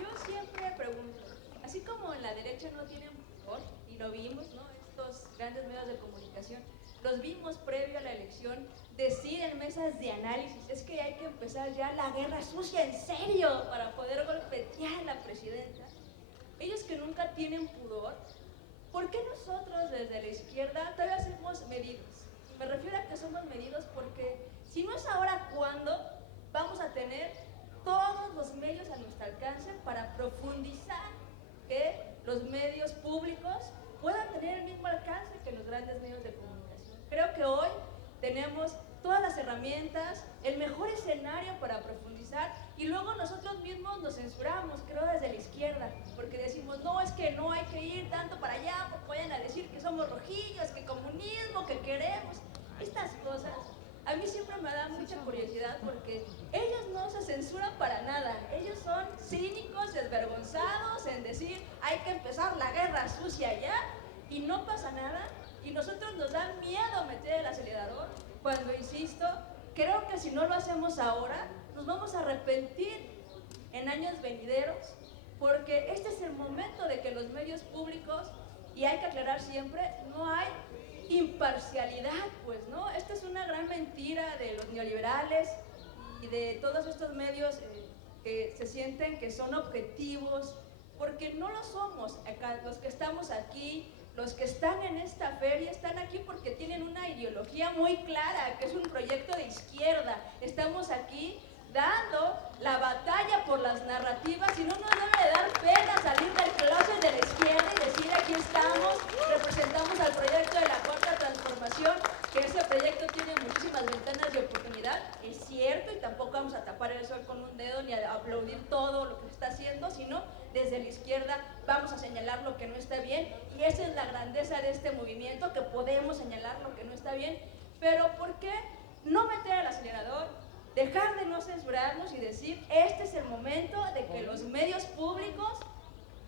yo siempre pregunto, así como en la derecha no tienen poder, y lo vimos, ¿no? Estos grandes medios de comunicación, los vimos previo a la elección decir en mesas de análisis, es que hay que empezar ya la guerra sucia en serio para poder golpetear a la presidenta. Ellos que nunca tienen pudor, ¿por qué nosotros desde la izquierda todavía somos medidos? Me refiero a que somos medidos porque si no es ahora, ¿cuándo vamos a tener todos los medios a nuestro alcance para profundizar que los medios públicos puedan tener el mismo alcance que los grandes medios de comunicación? Creo que hoy tenemos todas las herramientas, el mejor escenario para profundizar, y luego nosotros mismos nos censuramos, creo, desde la izquierda, porque decimos, no, es que no hay que ir tanto para allá, porque vayan a decir que somos rojillos, que comunismo, que queremos. Estas cosas a mí siempre me da mucha curiosidad porque ellos no se censuran para nada, ellos son cínicos, desvergonzados en decir, hay que empezar la guerra sucia ya, y no pasa nada. Y nosotros nos da miedo meter el acelerador cuando, insisto, creo que si no lo hacemos ahora, nos vamos a arrepentir en años venideros, porque este es el momento de que los medios públicos, y hay que aclarar siempre, no hay imparcialidad, pues, ¿no? Esta es una gran mentira de los neoliberales y de todos estos medios que se sienten que son objetivos, porque no lo somos. Acá, los que estamos aquí, los que están en esta feria, están aquí porque tienen una ideología muy clara, que es un proyecto de izquierda. Estamos aquí dando la batalla por las narrativas y no nos debe de dar pena salir del closet de la izquierda y decir, aquí estamos, representamos al proyecto de la Cuarta Transformación, que ese proyecto tiene muchísimas ventanas de oportunidad, es cierto, y tampoco vamos a tapar el sol con un dedo ni a aplaudir todo lo que se está haciendo, sino desde la izquierda vamos a señalar lo que no está bien, y esa es la grandeza de este movimiento, que podemos señalar lo que no está bien. Pero ¿por qué no meter el acelerador? Dejar de no censurarnos y decir, este es el momento de que los medios públicos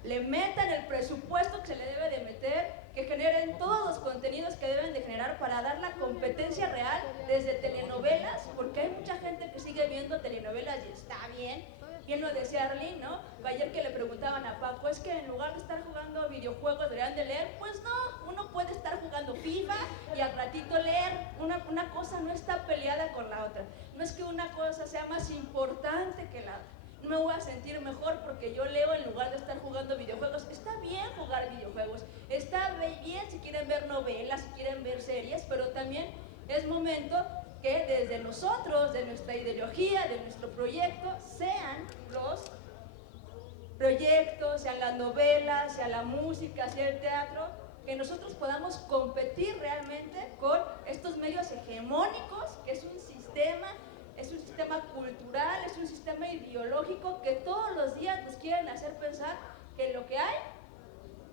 le metan el presupuesto que se le debe de meter, que generen todos los contenidos que deben de generar para dar la competencia real desde telenovelas, porque hay mucha gente que sigue viendo telenovelas y está bien. Bien lo decía Arlene, ¿no? Ayer que le preguntaban a Paco, es que en lugar de estar jugando videojuegos deberían de leer. Pues no, uno puede estar jugando FIFA y al ratito leer. Una cosa no está peleada con la otra. No es que una cosa sea más importante que la otra. No me voy a sentir mejor porque yo leo en lugar de estar jugando videojuegos. Está bien jugar videojuegos, está bien si quieren ver novelas, si quieren ver series, pero también es momento que desde nosotros, de nuestra ideología, de nuestro proyecto, sean los proyectos, sean las novelas, sea la música, sea el teatro, que nosotros podamos competir realmente con estos medios hegemónicos, que es un sistema cultural, es un sistema ideológico que todos los días nos quieren hacer pensar que lo que hay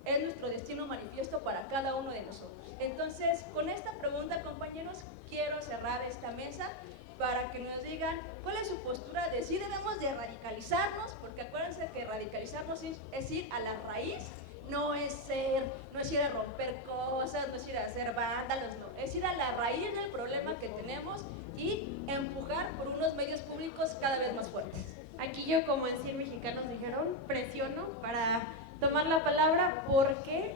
es nuestro destino manifiesto para cada uno de nosotros. Entonces, con esta pregunta, compañeros, quiero cerrar esta mesa para que nos digan cuál es su postura de si debemos de radicalizarnos, porque acuérdense que radicalizarnos es ir a la raíz, no es ir a romper cosas, no es ir a hacer vándalos, no, es ir a la raíz del problema que tenemos y empujar por unos medios públicos cada vez más fuertes. Aquí yo, como en 100 mexicanos dijeron, presiono para tomar la palabra porque,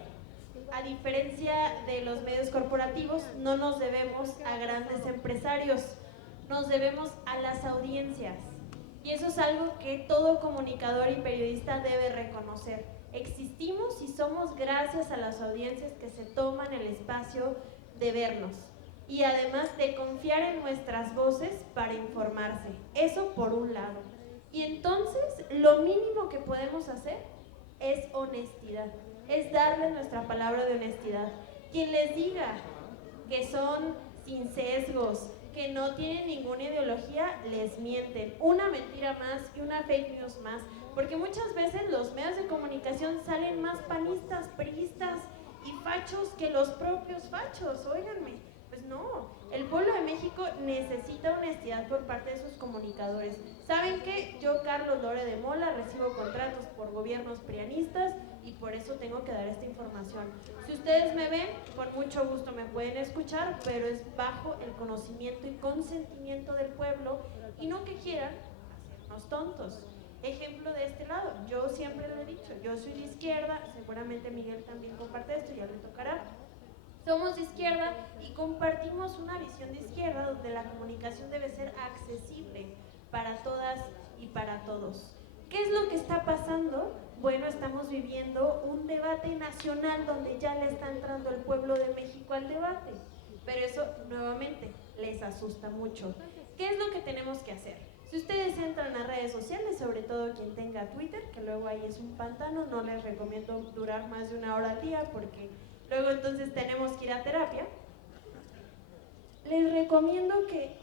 a diferencia de los medios corporativos, no nos debemos a grandes empresarios, nos debemos a las audiencias. Y eso es algo que todo comunicador y periodista debe reconocer. Existimos y somos gracias a las audiencias que se toman el espacio de vernos y además de confiar en nuestras voces para informarse. Eso por un lado. Y entonces, lo mínimo que podemos hacer es honestidad, es darle nuestra palabra de honestidad. Quien les diga que son sin sesgos, que no tienen ninguna ideología, les mienten. Una mentira más y una fake news más, porque muchas veces los medios de comunicación salen más panistas, priistas y fachos que los propios fachos. Óiganme, pues Pues no, el pueblo de México necesita honestidad por parte de sus comunicadores. ¿Saben qué? Yo, Carlos Lore de Mola, recibo contratos por gobiernos prianistas y por eso tengo que dar esta información. Si ustedes me ven, con mucho gusto me pueden escuchar, pero es bajo el conocimiento y consentimiento del pueblo y no que quieran hacernos tontos. Ejemplo de este lado, yo siempre lo he dicho, yo soy de izquierda, seguramente Miguel también comparte esto, ya le tocará. Somos de izquierda y compartimos una visión de izquierda donde la comunicación debe ser accesible para todas y para todos. ¿Qué es lo que está pasando? Bueno, estamos viviendo un debate nacional donde ya le está entrando el pueblo de México al debate, pero eso nuevamente les asusta mucho. ¿Qué es lo que tenemos que hacer? Si ustedes entran a redes sociales, sobre todo quien tenga Twitter, que luego ahí es un pantano, no les recomiendo durar más de 1 hora al día porque luego entonces tenemos que ir a terapia. Les recomiendo que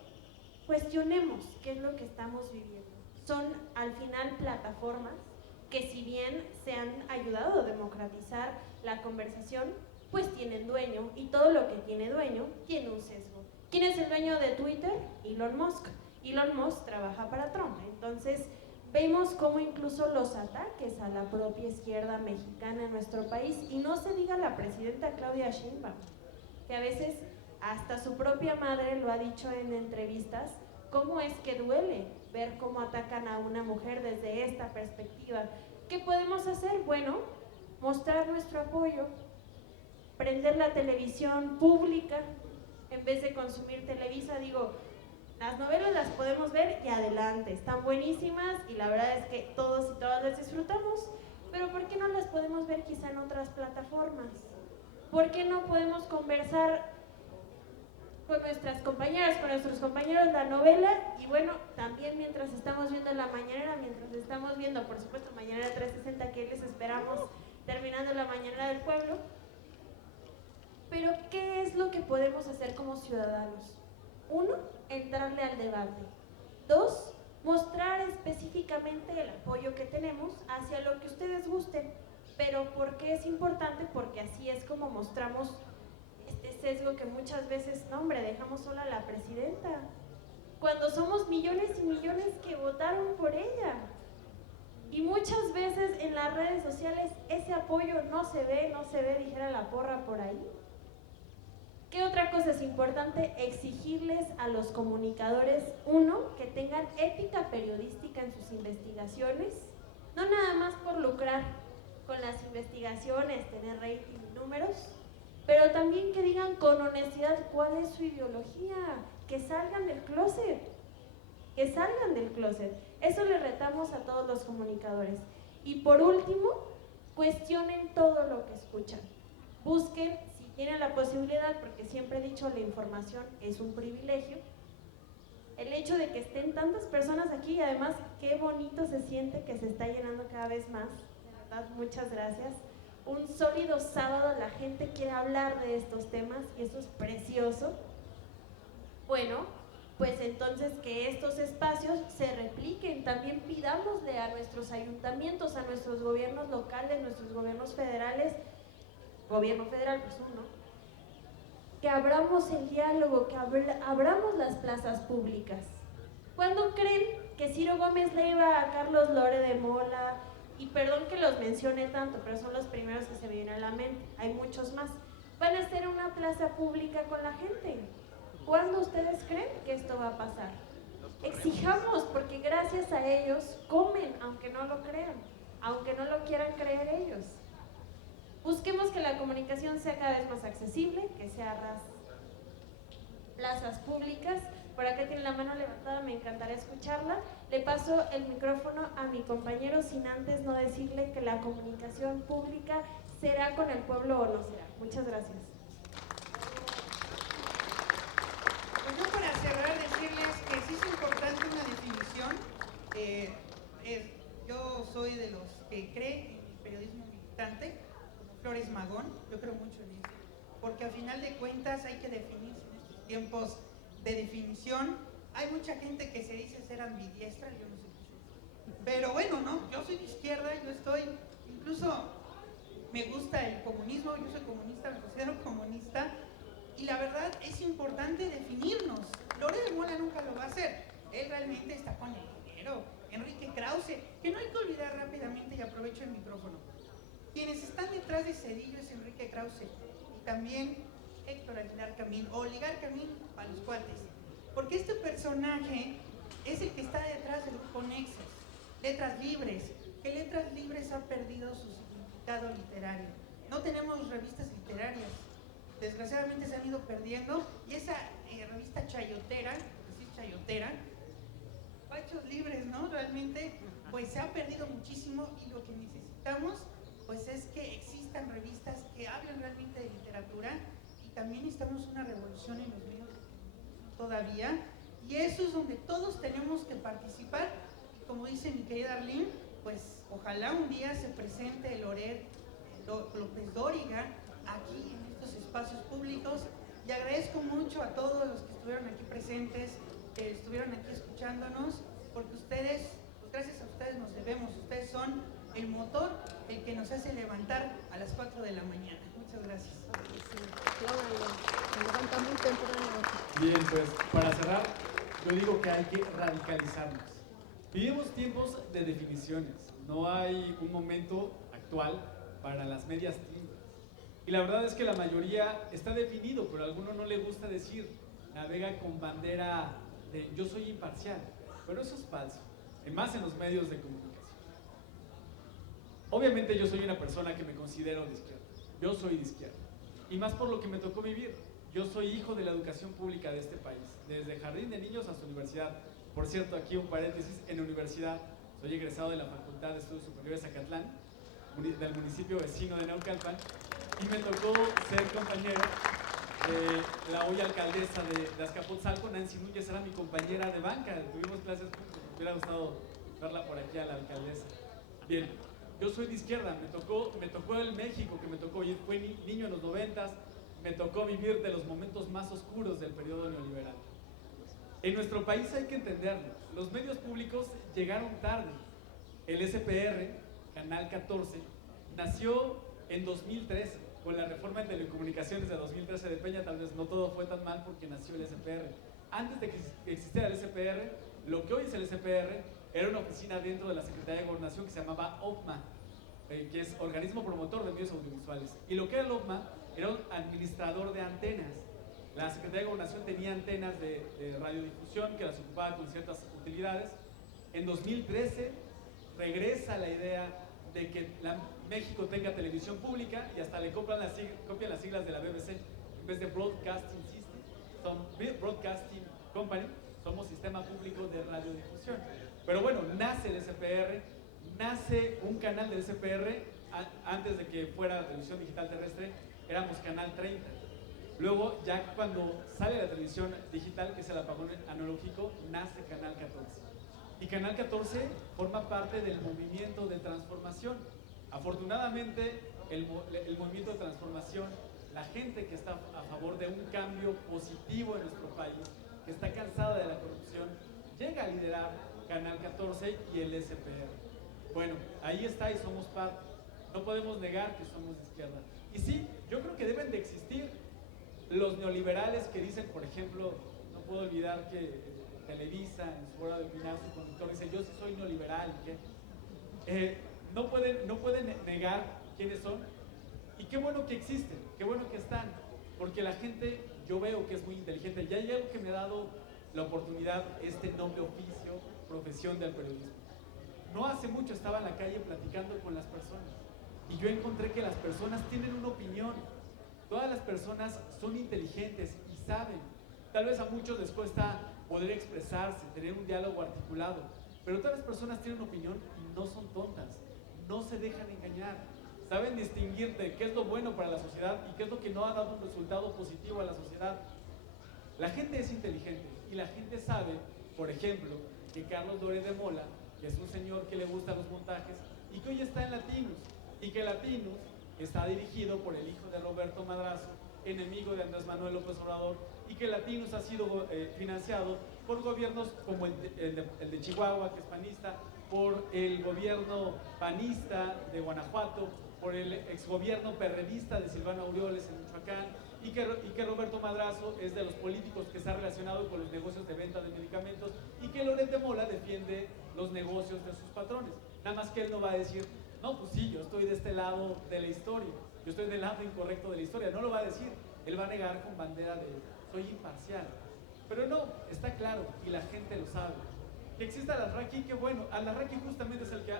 cuestionemos qué es lo que estamos viviendo. Son al final plataformas que si bien se han ayudado a democratizar la conversación, pues tienen dueño y todo lo que tiene dueño tiene un sesgo. ¿Quién es el dueño de Twitter? Elon Musk. Elon Musk trabaja para Trump. Entonces vemos cómo incluso los ataques a la propia izquierda mexicana en nuestro país, y no se diga la presidenta Claudia Sheinbaum, que a veces hasta su propia madre lo ha dicho en entrevistas, cómo es que duele ver cómo atacan a una mujer desde esta perspectiva. ¿Qué podemos hacer? Bueno, mostrar nuestro apoyo, prender la televisión pública en vez de consumir Televisa. Digo, las novelas las podemos ver y adelante, están buenísimas y la verdad es que todos y todas las disfrutamos, pero ¿por qué no las podemos ver quizá en otras plataformas? ¿Por qué no podemos conversar con nuestras compañeras, con nuestros compañeros la novela? Y bueno, también mientras estamos viendo la mañanera, mientras estamos viendo, por supuesto, Mañanera 360, que les esperamos terminando la Mañanera del Pueblo, pero ¿qué es lo que podemos hacer como ciudadanos? 1, entrarle al debate. 2, mostrar específicamente el apoyo que tenemos hacia lo que ustedes gusten. Pero ¿por qué es importante? Porque así es como mostramos este sesgo que muchas veces, no hombre, dejamos sola a la presidenta, cuando somos millones y millones que votaron por ella. Y muchas veces en las redes sociales ese apoyo no se ve, dijera la porra por ahí. ¿Qué otra cosa es importante? Exigirles a los comunicadores, 1, que tengan ética periodística en sus investigaciones, no nada más por lucrar con las investigaciones, tener rating y números, pero también que digan con honestidad cuál es su ideología, que salgan del closet, que salgan del closet. Eso le retamos a todos los comunicadores. Y por último, cuestionen todo lo que escuchan. Busquen, si tienen la posibilidad, porque siempre he dicho, la información es un privilegio. El hecho de que estén tantas personas aquí, y además qué bonito se siente que se está llenando cada vez más. De verdad, muchas gracias. Un sólido sábado, la gente quiere hablar de estos temas y eso es precioso. Bueno, pues entonces que estos espacios se repliquen. También pidámosle a nuestros ayuntamientos, a nuestros gobiernos locales, nuestros gobiernos federales, gobierno federal pues uno, que abramos el diálogo, que abramos las plazas públicas. ¿Cuándo creen que Ciro Gómez Leiva, a Carlos Lore de Mola, y perdón que los mencione tanto, pero son los primeros que se me vienen a la mente, hay muchos más, van a estar en una plaza pública con la gente? ¿Cuándo ustedes creen que esto va a pasar? Exijamos, porque gracias a ellos comen, aunque no lo crean, aunque no lo quieran creer ellos. Busquemos que la comunicación sea cada vez más accesible, que sea plazas públicas. Por acá tiene la mano levantada, me encantaría escucharla. Le paso el micrófono a mi compañero sin antes no decirle que la comunicación pública será con el pueblo o no será. Muchas gracias. Pues yo para cerrar decirles que sí es importante una definición. Yo soy de los que cree en el periodismo militante, como Flores Magón, yo creo mucho en eso, porque al final de cuentas hay que definirse en estos tiempos de definición. Hay mucha gente que se dice ser ambidiestra, yo no sé qué es eso. Pero bueno, no, yo soy de izquierda, yo estoy, incluso me gusta el comunismo, yo soy comunista, me considero comunista, Y la verdad es importante definirnos. Loret de Mola nunca lo va a hacer. Él realmente está con el dinero. Enrique Krause, que no hay que olvidar rápidamente, y aprovecho el micrófono. Quienes están detrás de Cedillo es Enrique Krause y también Héctor Aguilar Camín, o Oligar Camín para los cuates. Porque este personaje es el que está detrás del grupo Nexos, Letras Libres, que Letras Libres ha perdido su significado literario. No tenemos revistas literarias, desgraciadamente se han ido perdiendo, y esa revista chayotera, decir chayotera, Pachos Libres, ¿no? Realmente, pues se ha perdido muchísimo, y lo que necesitamos, pues es que existan revistas que hablen realmente de literatura, y también necesitamos una revolución en los medios todavía, y eso es donde todos tenemos que participar, y como dice mi querida Arlene, pues ojalá un día se presente Loret López Dóriga aquí en estos espacios públicos, y agradezco mucho a todos los que estuvieron aquí presentes, que estuvieron aquí escuchándonos, porque ustedes, pues gracias a ustedes nos debemos, ustedes son el motor, el que nos hace levantar a las 4 de la mañana. Muchas gracias. Se levanta muy temprano. Bien, pues para cerrar, yo digo que hay que radicalizarnos. Vivimos tiempos de definiciones, no hay un momento actual para las medias tintas. Y la verdad es que la mayoría está definido, pero a alguno no le gusta decir, navega con bandera de yo soy imparcial, pero eso es falso, y más en los medios de comunicación. Obviamente yo soy una persona que me considero de izquierda, yo soy de izquierda, y más por lo que me tocó vivir. Yo soy hijo de la educación pública de este país, desde jardín de niños hasta universidad. Por cierto, aquí un paréntesis, en universidad soy egresado de la Facultad de Estudios Superiores Zacatlán, del municipio vecino de Naucalpan, y me tocó ser compañero de la hoy alcaldesa de Azcapotzalco, Nancy Núñez, era mi compañera de banca, tuvimos clases juntos, me hubiera gustado verla por aquí a la alcaldesa. Bien, yo soy de izquierda, me tocó el México que me tocó, y fue niño en los 90s, me tocó vivir de los momentos más oscuros del periodo neoliberal. En nuestro país hay que entenderlo, los medios públicos llegaron tarde. El SPR, Canal 14, nació en 2013, con la reforma en telecomunicaciones de 2013 de Peña. Tal vez no todo fue tan mal porque nació el SPR. Antes de que existiera el SPR, lo que hoy es el SPR era una oficina dentro de la Secretaría de Gobernación que se llamaba OPMA, que es Organismo Promotor de Medios Audiovisuales. Y lo que era el OPMA era un administrador de antenas. La Secretaría de Gobernación tenía antenas de radiodifusión que las ocupaba con ciertas utilidades. En 2013 regresa la idea de que México tenga televisión pública, y hasta le copian las siglas de la BBC. En vez de Broadcasting System, son Broadcasting Company, somos Sistema Público de Radiodifusión. Pero bueno, nace el SPR, nace un canal del SPR, antes de que fuera la televisión digital terrestre, éramos Canal 30. Luego, ya cuando sale la televisión digital, que es el apagón analógico, nace Canal 14. Y Canal 14 forma parte del movimiento de transformación. Afortunadamente, el movimiento de transformación, la gente que está a favor de un cambio positivo en nuestro país, que está cansada de la corrupción, llega a liderar Canal 14 y el SPR. Bueno, ahí está y somos parte. No podemos negar que somos de izquierda. Y sí, yo creo que deben de existir los neoliberales que dicen, por ejemplo, no puedo olvidar que Televisa, en su hora de opinar, su conductor dice, yo sí soy neoliberal, ¿qué? No pueden negar quiénes son, y qué bueno que existen, qué bueno que están, porque la gente, yo veo que es muy inteligente, y hay algo que me ha dado la oportunidad, este noble oficio, profesión del periodismo. No hace mucho estaba en la calle platicando con las personas, y yo encontré que las personas tienen una opinión. Todas las personas son inteligentes y saben. Tal vez a muchos les cuesta poder expresarse, tener un diálogo articulado, pero todas las personas tienen opinión y no son tontas, no se dejan engañar, saben distinguir de qué es lo bueno para la sociedad y qué es lo que no ha dado un resultado positivo a la sociedad. La gente es inteligente y la gente sabe, por ejemplo, que Carlos Loret de Mola, que es un señor que le gustan los montajes y que hoy está en Latinos, y que Latinos está dirigido por el hijo de Roberto Madrazo, enemigo de Andrés Manuel López Obrador, y que Latinos ha sido financiado por gobiernos como el de Chihuahua, que es panista, por el gobierno panista de Guanajuato, por el exgobierno perredista de Silvano Aureoles en Michoacán, y que Roberto Madrazo es de los políticos que se ha relacionado con los negocios de venta de medicamentos, y que Loret de Mola defiende los negocios de sus patrones. Nada más que él no va a decir, no, pues sí, yo estoy de este lado de la historia, yo estoy del lado incorrecto de la historia, no lo va a decir, él va a negar con bandera de soy imparcial. Pero no, está claro, y la gente lo sabe. Que exista Alarraqui, qué bueno. Alarraqui justamente es el que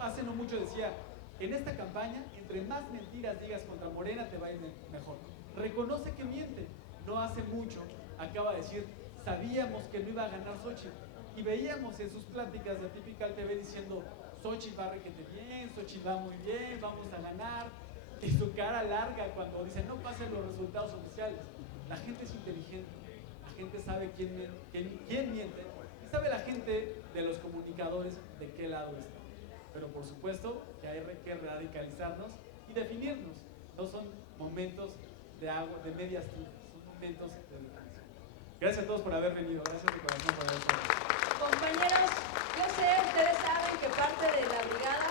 hace no mucho decía, en esta campaña, entre más mentiras digas contra Morena, te va a ir mejor. Reconoce que miente. No hace mucho acaba de decir, sabíamos que no iba a ganar Xochitl. Y veíamos en sus pláticas de Typical TV diciendo, Xochitl va requete bien, Xochitl va muy bien, vamos a ganar. Y su cara larga cuando dice, no pasen los resultados oficiales. La gente es inteligente, la gente sabe quién miente, y sabe la gente de los comunicadores de qué lado está. Pero por supuesto que hay que radicalizarnos y definirnos. No son momentos de agua, de medias tintas, son momentos de educación. Gracias a todos por haber venido, gracias de corazón por haber estado. Compañeros, yo sé, ustedes saben que parte de la brigada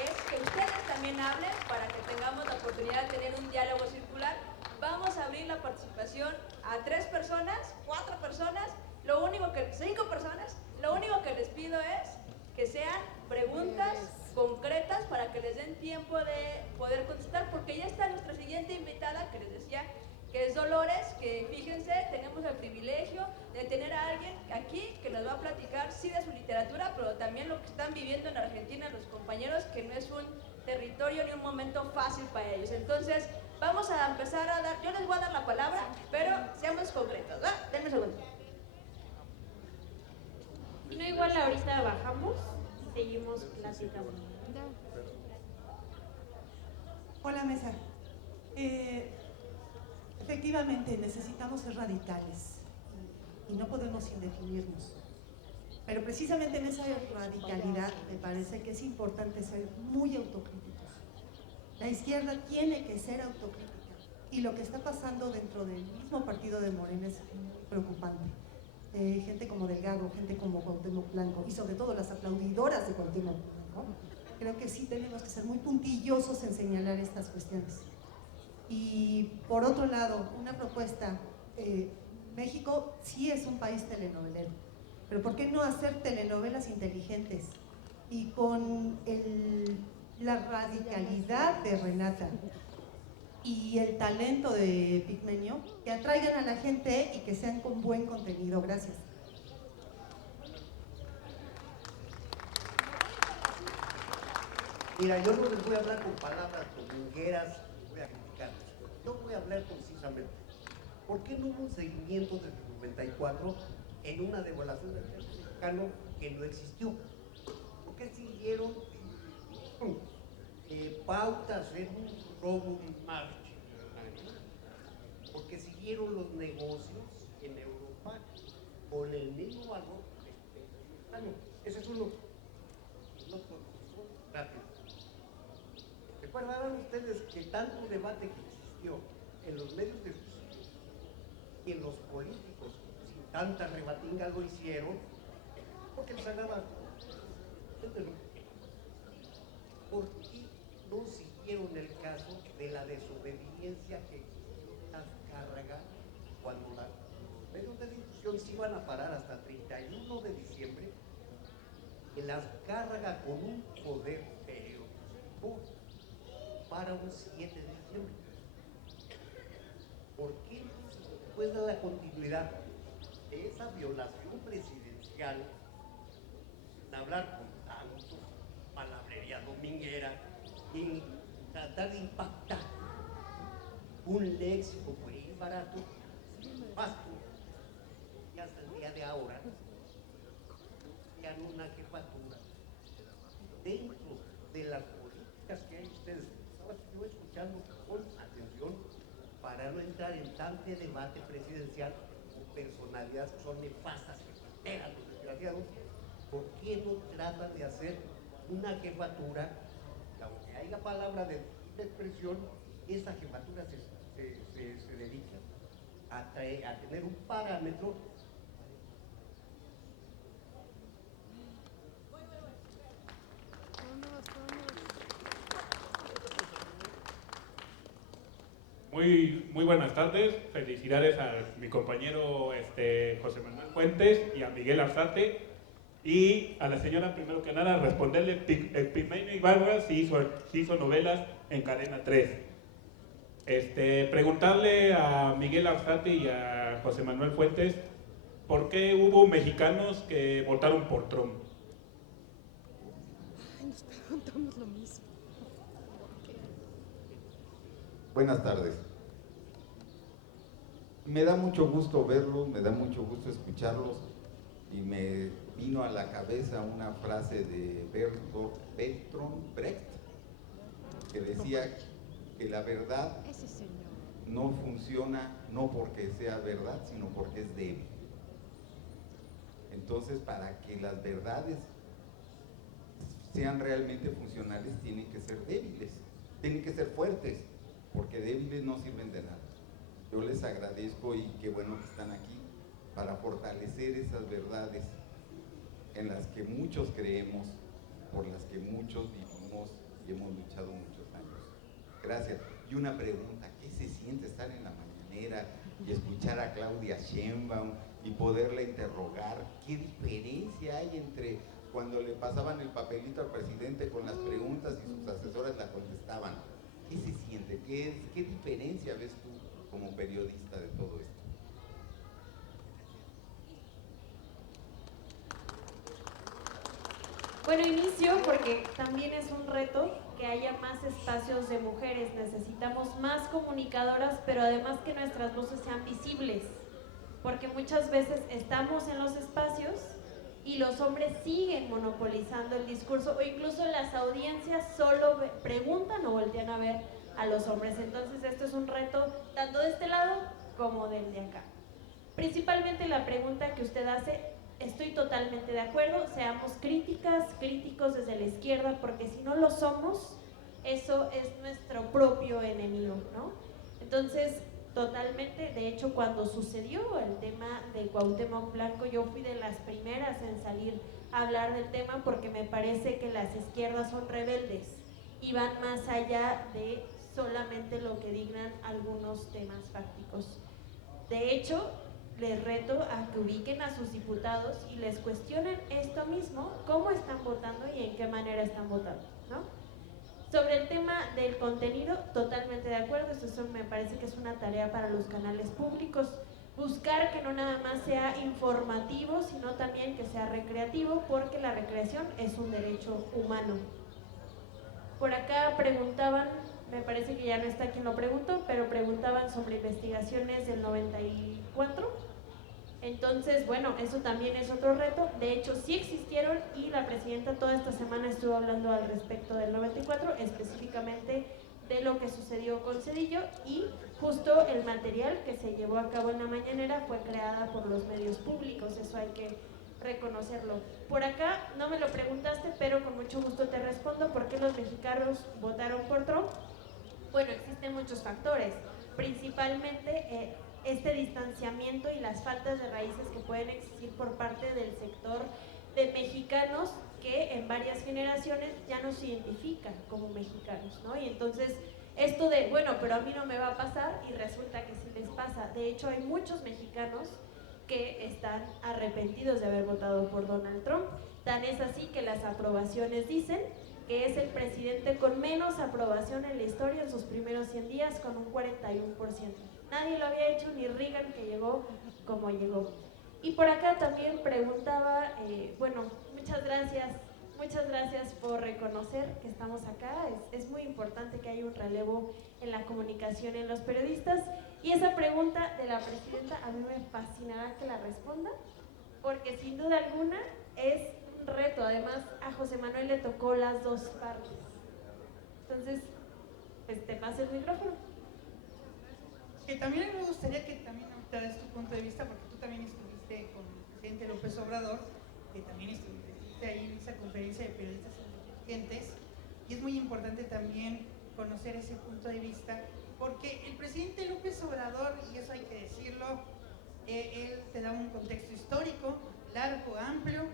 es que ustedes también hablen para que tengamos la oportunidad de tener un diálogo circular. Vamos a abrir la participación a 3 personas, 4 personas, 5 personas. Lo único que les pido es que sean preguntas concretas para que les den tiempo de poder contestar, porque ya está nuestra siguiente invitada, que les decía que es Dolores, que fíjense, tenemos el privilegio de tener a alguien aquí que nos va a platicar, sí, de su literatura, pero también lo que están viviendo en Argentina los compañeros, que no es un territorio ni un momento fácil para ellos. Entonces, vamos a empezar a dar, yo les voy a dar la palabra, pero seamos concretos, ¿va? Denme un segundo. No, igual ahorita bajamos y seguimos platicando. Hola, mesa. Efectivamente, necesitamos ser radicales y no podemos indefinirnos. Pero precisamente en esa radicalidad me parece que es importante ser muy autocríticos. La izquierda tiene que ser autocrítica, y lo que está pasando dentro del mismo partido de Morena es muy preocupante. Gente como Delgado, gente como Cuauhtémoc Blanco, y sobre todo las aplaudidoras de Cuauhtémoc Blanco, creo que sí tenemos que ser muy puntillosos en señalar estas cuestiones. Y por otro lado, una propuesta, México sí es un país telenovelero, pero ¿por qué no hacer telenovelas inteligentes y con la radicalidad de Renata y el talento de Pigmenio, que atraigan a la gente y que sean con buen contenido? Gracias. Mira, yo no les voy a hablar con palabras domingueras, voy a criticar. Yo voy a hablar concisamente. ¿Por qué no hubo un seguimiento desde el 94 en una devaluación del peso mexicano que no existió? ¿Por qué siguieron pautas en un robo march? Porque siguieron los negocios en Europa con el mismo valor del peso mexicano. Ese es uno. Rápido. ¿Recuerdan ustedes que tanto debate que existió en los medios de difusión y en los políticos sin tanta rebatinga lo hicieron? Porque les agrada. ¿Por qué no siguieron el caso de la desobediencia que Azcárraga cuando los medios de difusión se iban a parar hasta el 31 de diciembre? El Azcárraga con un poder periodístico para un 7 de diciembre. ¿Por qué después de la continuidad de esa violación presidencial, sin hablar con tanto palabrería dominguera y tratar de impactar un léxico muy barato, vasto, y hasta el día de ahora una jefatura dentro de las políticas que hay ustedes? Yo escuchando con atención para no entrar en tanto debate presidencial con personalidades que son nefastas, que patean los desgraciados. ¿Por qué no tratan de hacer una jefatura que, aunque haya palabra de expresión, esa jefatura se dedica a tener un parámetro? Muy buenas tardes. Felicidades a mi compañero José Manuel Fuentes y a Miguel Arzate. Y a la señora, primero que nada, responderle, Epigmenio Ibarra sí hizo novelas en Cadena 3. Preguntarle a Miguel Arzate y a José Manuel Fuentes, ¿por qué hubo mexicanos que votaron por Trump? Ay, nos preguntamos lo mismo. Buenas tardes. Me da mucho gusto verlos, me da mucho gusto escucharlos y me vino a la cabeza una frase de Bertolt Brecht que decía que la verdad no funciona no porque sea verdad, sino porque es débil. Entonces, para que las verdades sean realmente funcionales, tienen que ser débiles, tienen que ser fuertes, porque débiles no sirven de nada. Yo les agradezco y qué bueno que están aquí para fortalecer esas verdades en las que muchos creemos, por las que muchos vivimos y hemos luchado muchos años. Gracias. Y una pregunta, ¿qué se siente estar en la mañanera y escuchar a Claudia Sheinbaum y poderla interrogar? ¿Qué diferencia hay entre cuando le pasaban el papelito al presidente con las preguntas y sus asesores la contestaban? ¿Qué se siente? ¿Qué diferencia ves tú como periodista de todo esto? Bueno, inicio porque también es un reto que haya más espacios de mujeres. Necesitamos más comunicadoras, pero además que nuestras voces sean visibles, porque muchas veces estamos en los espacios y los hombres siguen monopolizando el discurso, o incluso las audiencias solo preguntan o voltean a ver a los hombres. Entonces esto es un reto tanto de este lado como del de acá. Principalmente la pregunta que usted hace, estoy totalmente de acuerdo, seamos críticos desde la izquierda, porque si no lo somos, eso es nuestro propio enemigo, ¿no? Entonces, totalmente, de hecho, cuando sucedió el tema de Cuauhtémoc Blanco, yo fui de las primeras en salir a hablar del tema, porque me parece que las izquierdas son rebeldes y van más allá de solamente lo que dignan algunos temas fácticos. De hecho, les reto a que ubiquen a sus diputados y les cuestionen esto mismo, cómo están votando y en qué manera están votando, ¿no? Sobre el tema del contenido, totalmente de acuerdo, esto me parece que es una tarea para los canales públicos, buscar que no nada más sea informativo, sino también que sea recreativo, porque la recreación es un derecho humano. Por acá preguntaban, me parece que ya no está quien lo preguntó, pero preguntaban sobre investigaciones del 94. Entonces, bueno, eso también es otro reto. De hecho, sí existieron y la presidenta toda esta semana estuvo hablando al respecto del 94, específicamente de lo que sucedió con Zedillo, y justo el material que se llevó a cabo en la mañanera fue creada por los medios públicos, eso hay que reconocerlo. Por acá no me lo preguntaste, pero con mucho gusto te respondo. ¿Por qué los mexicanos votaron por Trump? Bueno, existen muchos factores, principalmente este distanciamiento y las faltas de raíces que pueden existir por parte del sector de mexicanos que en varias generaciones ya no se identifican como mexicanos, ¿no? Y entonces esto de, bueno, pero a mí no me va a pasar, y resulta que sí les pasa. De hecho, hay muchos mexicanos que están arrepentidos de haber votado por Donald Trump. Tan es así que las aprobaciones dicen que es el presidente con menos aprobación en la historia en sus primeros 100 días, con un 41%. Nadie lo había hecho, ni Reagan, que llegó como llegó. Y por acá también preguntaba, bueno, muchas gracias por reconocer que estamos acá. Es muy importante que haya un relevo en la comunicación en los periodistas. Y esa pregunta de la presidenta a mí me fascinará que la responda, porque sin duda alguna es un reto. Además, a José Manuel le tocó las dos partes. Entonces, pues te paso el micrófono. Que también me gustaría que también te des tu punto de vista, porque tú también estuviste con el presidente López Obrador, que también estuviste ahí en esa conferencia de periodistas inteligentes, y es muy importante también conocer ese punto de vista, porque el presidente López Obrador, y eso hay que decirlo, él te da un contexto histórico, largo, amplio.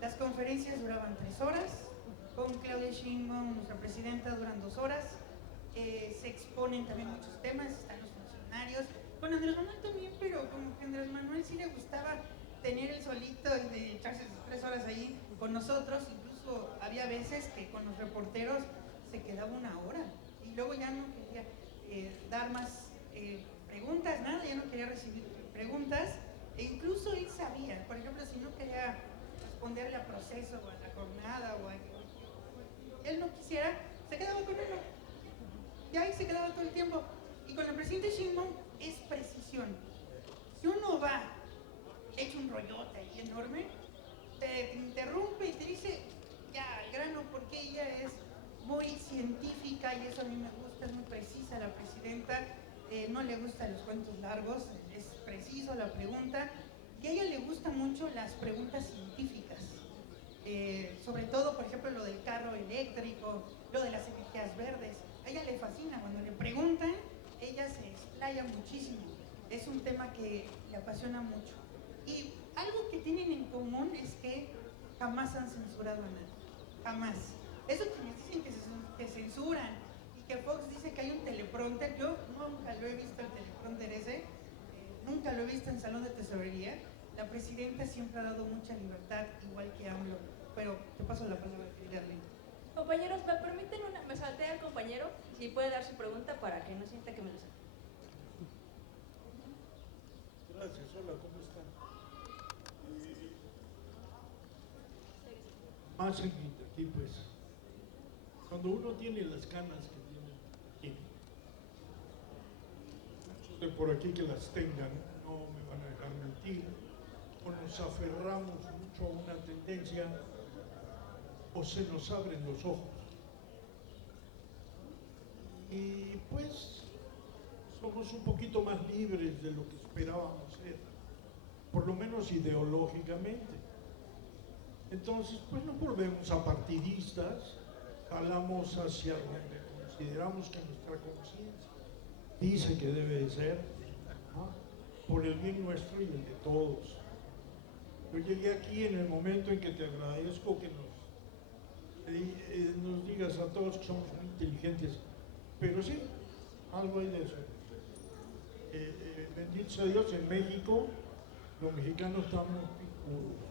Las conferencias duraban 3 horas, con Claudia Sheinbaum, nuestra presidenta, duran 2 horas. se exponen también muchos temas, están los funcionarios, con Andrés Manuel también, pero como que a Andrés Manuel sí le gustaba tener el solito y de echarse sus 3 horas ahí con nosotros, incluso había veces que con los reporteros se quedaba 1 hora y luego ya no quería dar más preguntas, nada, ya no quería recibir preguntas, e incluso él sabía, por ejemplo, si no quería responderle a Proceso o a La Jornada o a él no quisiera, se quedaba con él y ahí se quedaba todo el tiempo. Y con el presidente Sheinbaum es precisión. Si uno va hecho un rollote ahí enorme, te interrumpe y te dice ya al grano, porque ella es muy científica y eso a mí me gusta, es muy precisa la presidenta, no le gustan los cuentos largos, es preciso la pregunta, y a ella le gustan mucho las preguntas científicas, sobre todo, por ejemplo, lo del carro eléctrico, lo de las energías verdes. A ella le fascina, cuando le preguntan, ella se explaya muchísimo, es un tema que le apasiona mucho. Y algo que tienen en común es que jamás han censurado a nadie, jamás. Eso que me dicen que censuran y que Fox dice que hay un teleprompter, yo nunca lo he visto el teleprompter ese, nunca lo he visto en salón de tesorería. La presidenta siempre ha dado mucha libertad, igual que AMLO, pero te paso la palabra, querida Arlene. Compañeros, me permiten me salté al compañero, si puede dar su pregunta para que no sienta que me lo saque. Gracias, hola, ¿cómo están? Más aquí pues, cuando uno tiene las canas que tiene aquí, muchos de por aquí que las tengan no me van a dejar mentir, o nos aferramos mucho a una tendencia o se nos abren los ojos. Y pues somos un poquito más libres de lo que esperábamos ser, por lo menos ideológicamente. Entonces, pues nos volvemos apartidistas, jalamos hacia donde consideramos que nuestra conciencia dice que debe de ser, ¿no? Por el bien nuestro y el de todos. Yo llegué aquí en el momento en que te agradezco que nos digas a todos que somos muy inteligentes, pero sí, algo hay de eso. Bendito sea Dios, en México los mexicanos estamos picudos.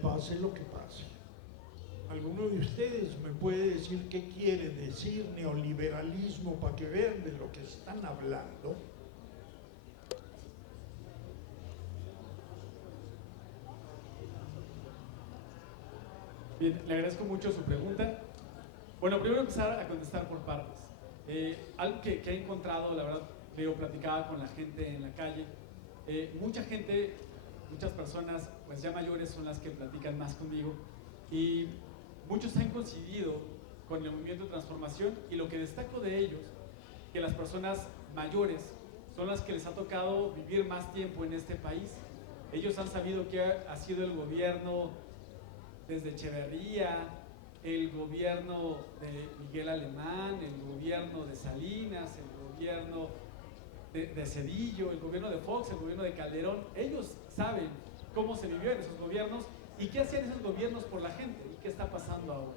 Pase lo que pase. ¿Alguno de ustedes me puede decir qué quiere decir neoliberalismo para que vean de lo que están hablando? Bien, le agradezco mucho su pregunta. Bueno, primero empezar a contestar por partes. Algo que he encontrado, la verdad, platicaba con la gente en la calle. Mucha gente, muchas personas pues ya mayores son las que platican más conmigo y muchos han coincidido con el movimiento de transformación, y lo que destaco de ellos, que las personas mayores son las que les ha tocado vivir más tiempo en este país. Ellos han sabido que ha sido el gobierno desde Echeverría, el gobierno de Miguel Alemán, el gobierno de Salinas, el gobierno de Zedillo, el gobierno de Fox, el gobierno de Calderón. Ellos saben cómo se vivió en esos gobiernos y qué hacían esos gobiernos por la gente y qué está pasando ahora.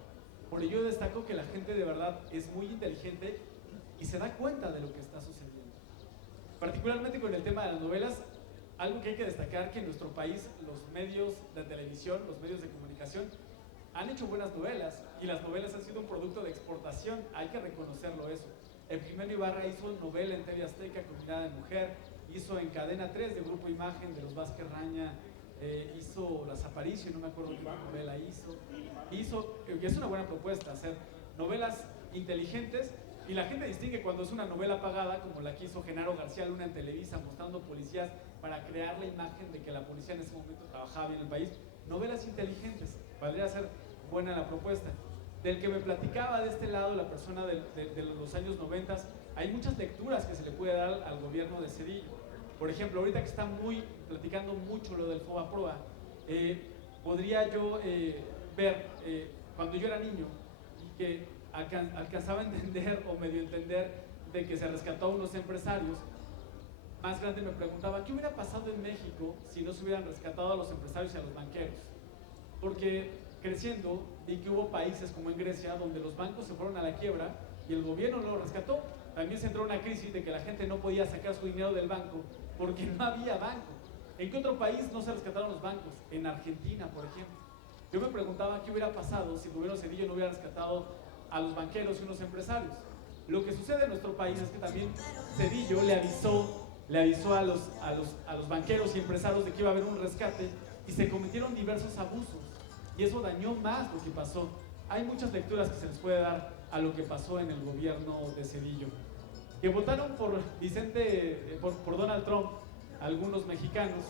Por ello destaco que la gente de verdad es muy inteligente y se da cuenta de lo que está sucediendo. Particularmente con el tema de las novelas, algo que hay que destacar, que en nuestro país los medios de televisión, los medios de comunicación han hecho buenas novelas, y las novelas han sido un producto de exportación, hay que reconocerlo eso. Epimeno Ibarra hizo novela en TV Azteca con Mirada de Mujer, hizo en Cadena 3 de Grupo Imagen de los Vázquez Raña, hizo Las Aparicio, no me acuerdo qué novela hizo, que es una buena propuesta, hacer novelas inteligentes, y la gente distingue cuando es una novela pagada, como la que hizo Genaro García Luna en Televisa, mostrando policías para crear la imagen de que la policía en ese momento trabajaba bien en el país. Novelas inteligentes, valdría ser buena la propuesta. Del que me platicaba de este lado, la persona de los años 90, hay muchas lecturas que se le puede dar al gobierno de Zedillo. Por ejemplo, ahorita que está platicando mucho lo del Fobaproa, podría yo ver, cuando yo era niño, y que alcanzaba a entender o medio entender de que se rescató a unos empresarios, más grande me preguntaba, ¿qué hubiera pasado en México si no se hubieran rescatado a los empresarios y a los banqueros? Porque creciendo vi que hubo países como en Grecia donde los bancos se fueron a la quiebra y el gobierno lo rescató. También se entró una crisis de que la gente no podía sacar su dinero del banco porque no había banco. ¿En qué otro país no se rescataron los bancos? En Argentina, por ejemplo. Yo me preguntaba qué hubiera pasado si el gobierno Zedillo no hubiera rescatado a los banqueros y unos empresarios. Lo que sucede en nuestro país es que también Zedillo le avisó a los banqueros y empresarios de que iba a haber un rescate y se cometieron diversos abusos y eso dañó más lo que pasó. Hay muchas lecturas que se les puede dar a lo que pasó en el gobierno de Zedillo. Que votaron por por Donald Trump, algunos mexicanos,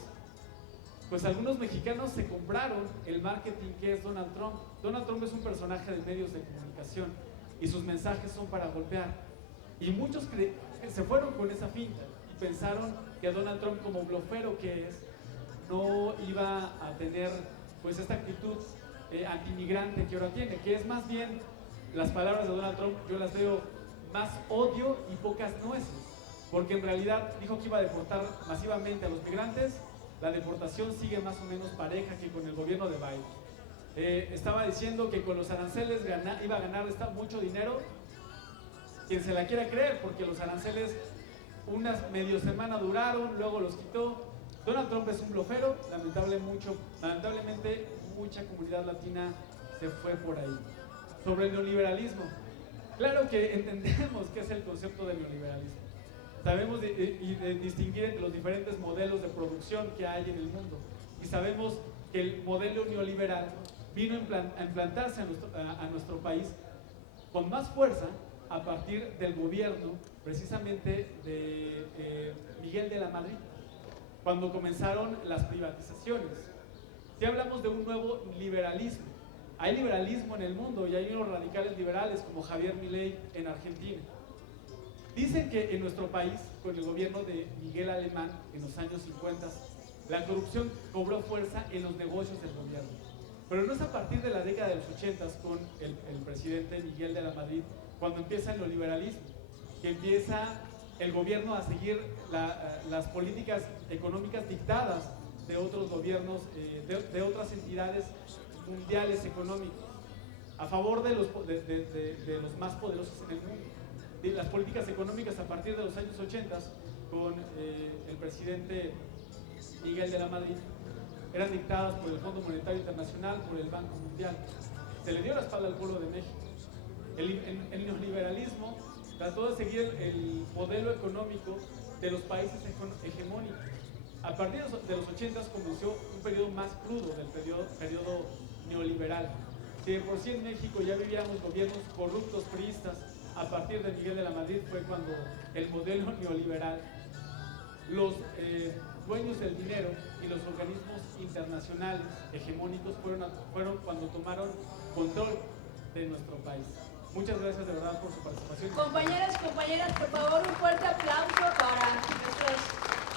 pues algunos mexicanos se compraron el marketing que es Donald Trump. Donald Trump es un personaje de medios de comunicación y sus mensajes son para golpear. Y muchos se fueron con esa finta y pensaron que Donald Trump, como blofero que es, no iba a tener pues esta actitud antimigrante que ahora tiene, que es más bien, las palabras de Donald Trump yo las veo más odio y pocas nueces, porque en realidad dijo que iba a deportar masivamente a los migrantes. La deportación sigue más o menos pareja que con el gobierno de Biden. Estaba diciendo que con los aranceles iba a ganar mucho dinero. Quien se la quiera creer, porque los aranceles unas medio semana duraron, luego los quitó. Donald Trump es un blofero, lamentablemente mucha comunidad latina se fue por ahí. Sobre el neoliberalismo, claro que entendemos qué es el concepto de neoliberalismo. Sabemos de distinguir entre los diferentes modelos de producción que hay en el mundo y sabemos que el modelo neoliberal vino a implantarse a nuestro país con más fuerza a partir del gobierno precisamente de Miguel de la Madrid, cuando comenzaron las privatizaciones. Si hablamos de un nuevo liberalismo, hay liberalismo en el mundo y hay unos radicales liberales como Javier Milei en Argentina. Dicen que en nuestro país, con el gobierno de Miguel Alemán en los años 50, la corrupción cobró fuerza en los negocios del gobierno. Pero no es a partir de la década de los 80 con el presidente Miguel de la Madrid cuando empieza el neoliberalismo, que empieza el gobierno a seguir las políticas económicas dictadas de otros gobiernos, de otras entidades mundiales económicos, a favor de los más poderosos en el mundo. Las políticas económicas a partir de los años 80 con el presidente Miguel de la Madrid eran dictadas por el Fondo Monetario Internacional, por el Banco Mundial. Se le dio la espalda al pueblo de México. El neoliberalismo trató de seguir el modelo económico de los países hegemónicos. A partir de los 80 comenzó un periodo más crudo del periodo neoliberal. Si de por sí en México ya vivíamos gobiernos corruptos, priistas, a partir de Miguel de la Madrid fue cuando el modelo neoliberal, los dueños del dinero y los organismos internacionales hegemónicos fueron cuando tomaron control de nuestro país. Muchas gracias de verdad por su participación. Compañeras, por favor, un fuerte aplauso para nuestros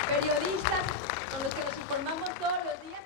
periodistas con los que nos informamos todos los días.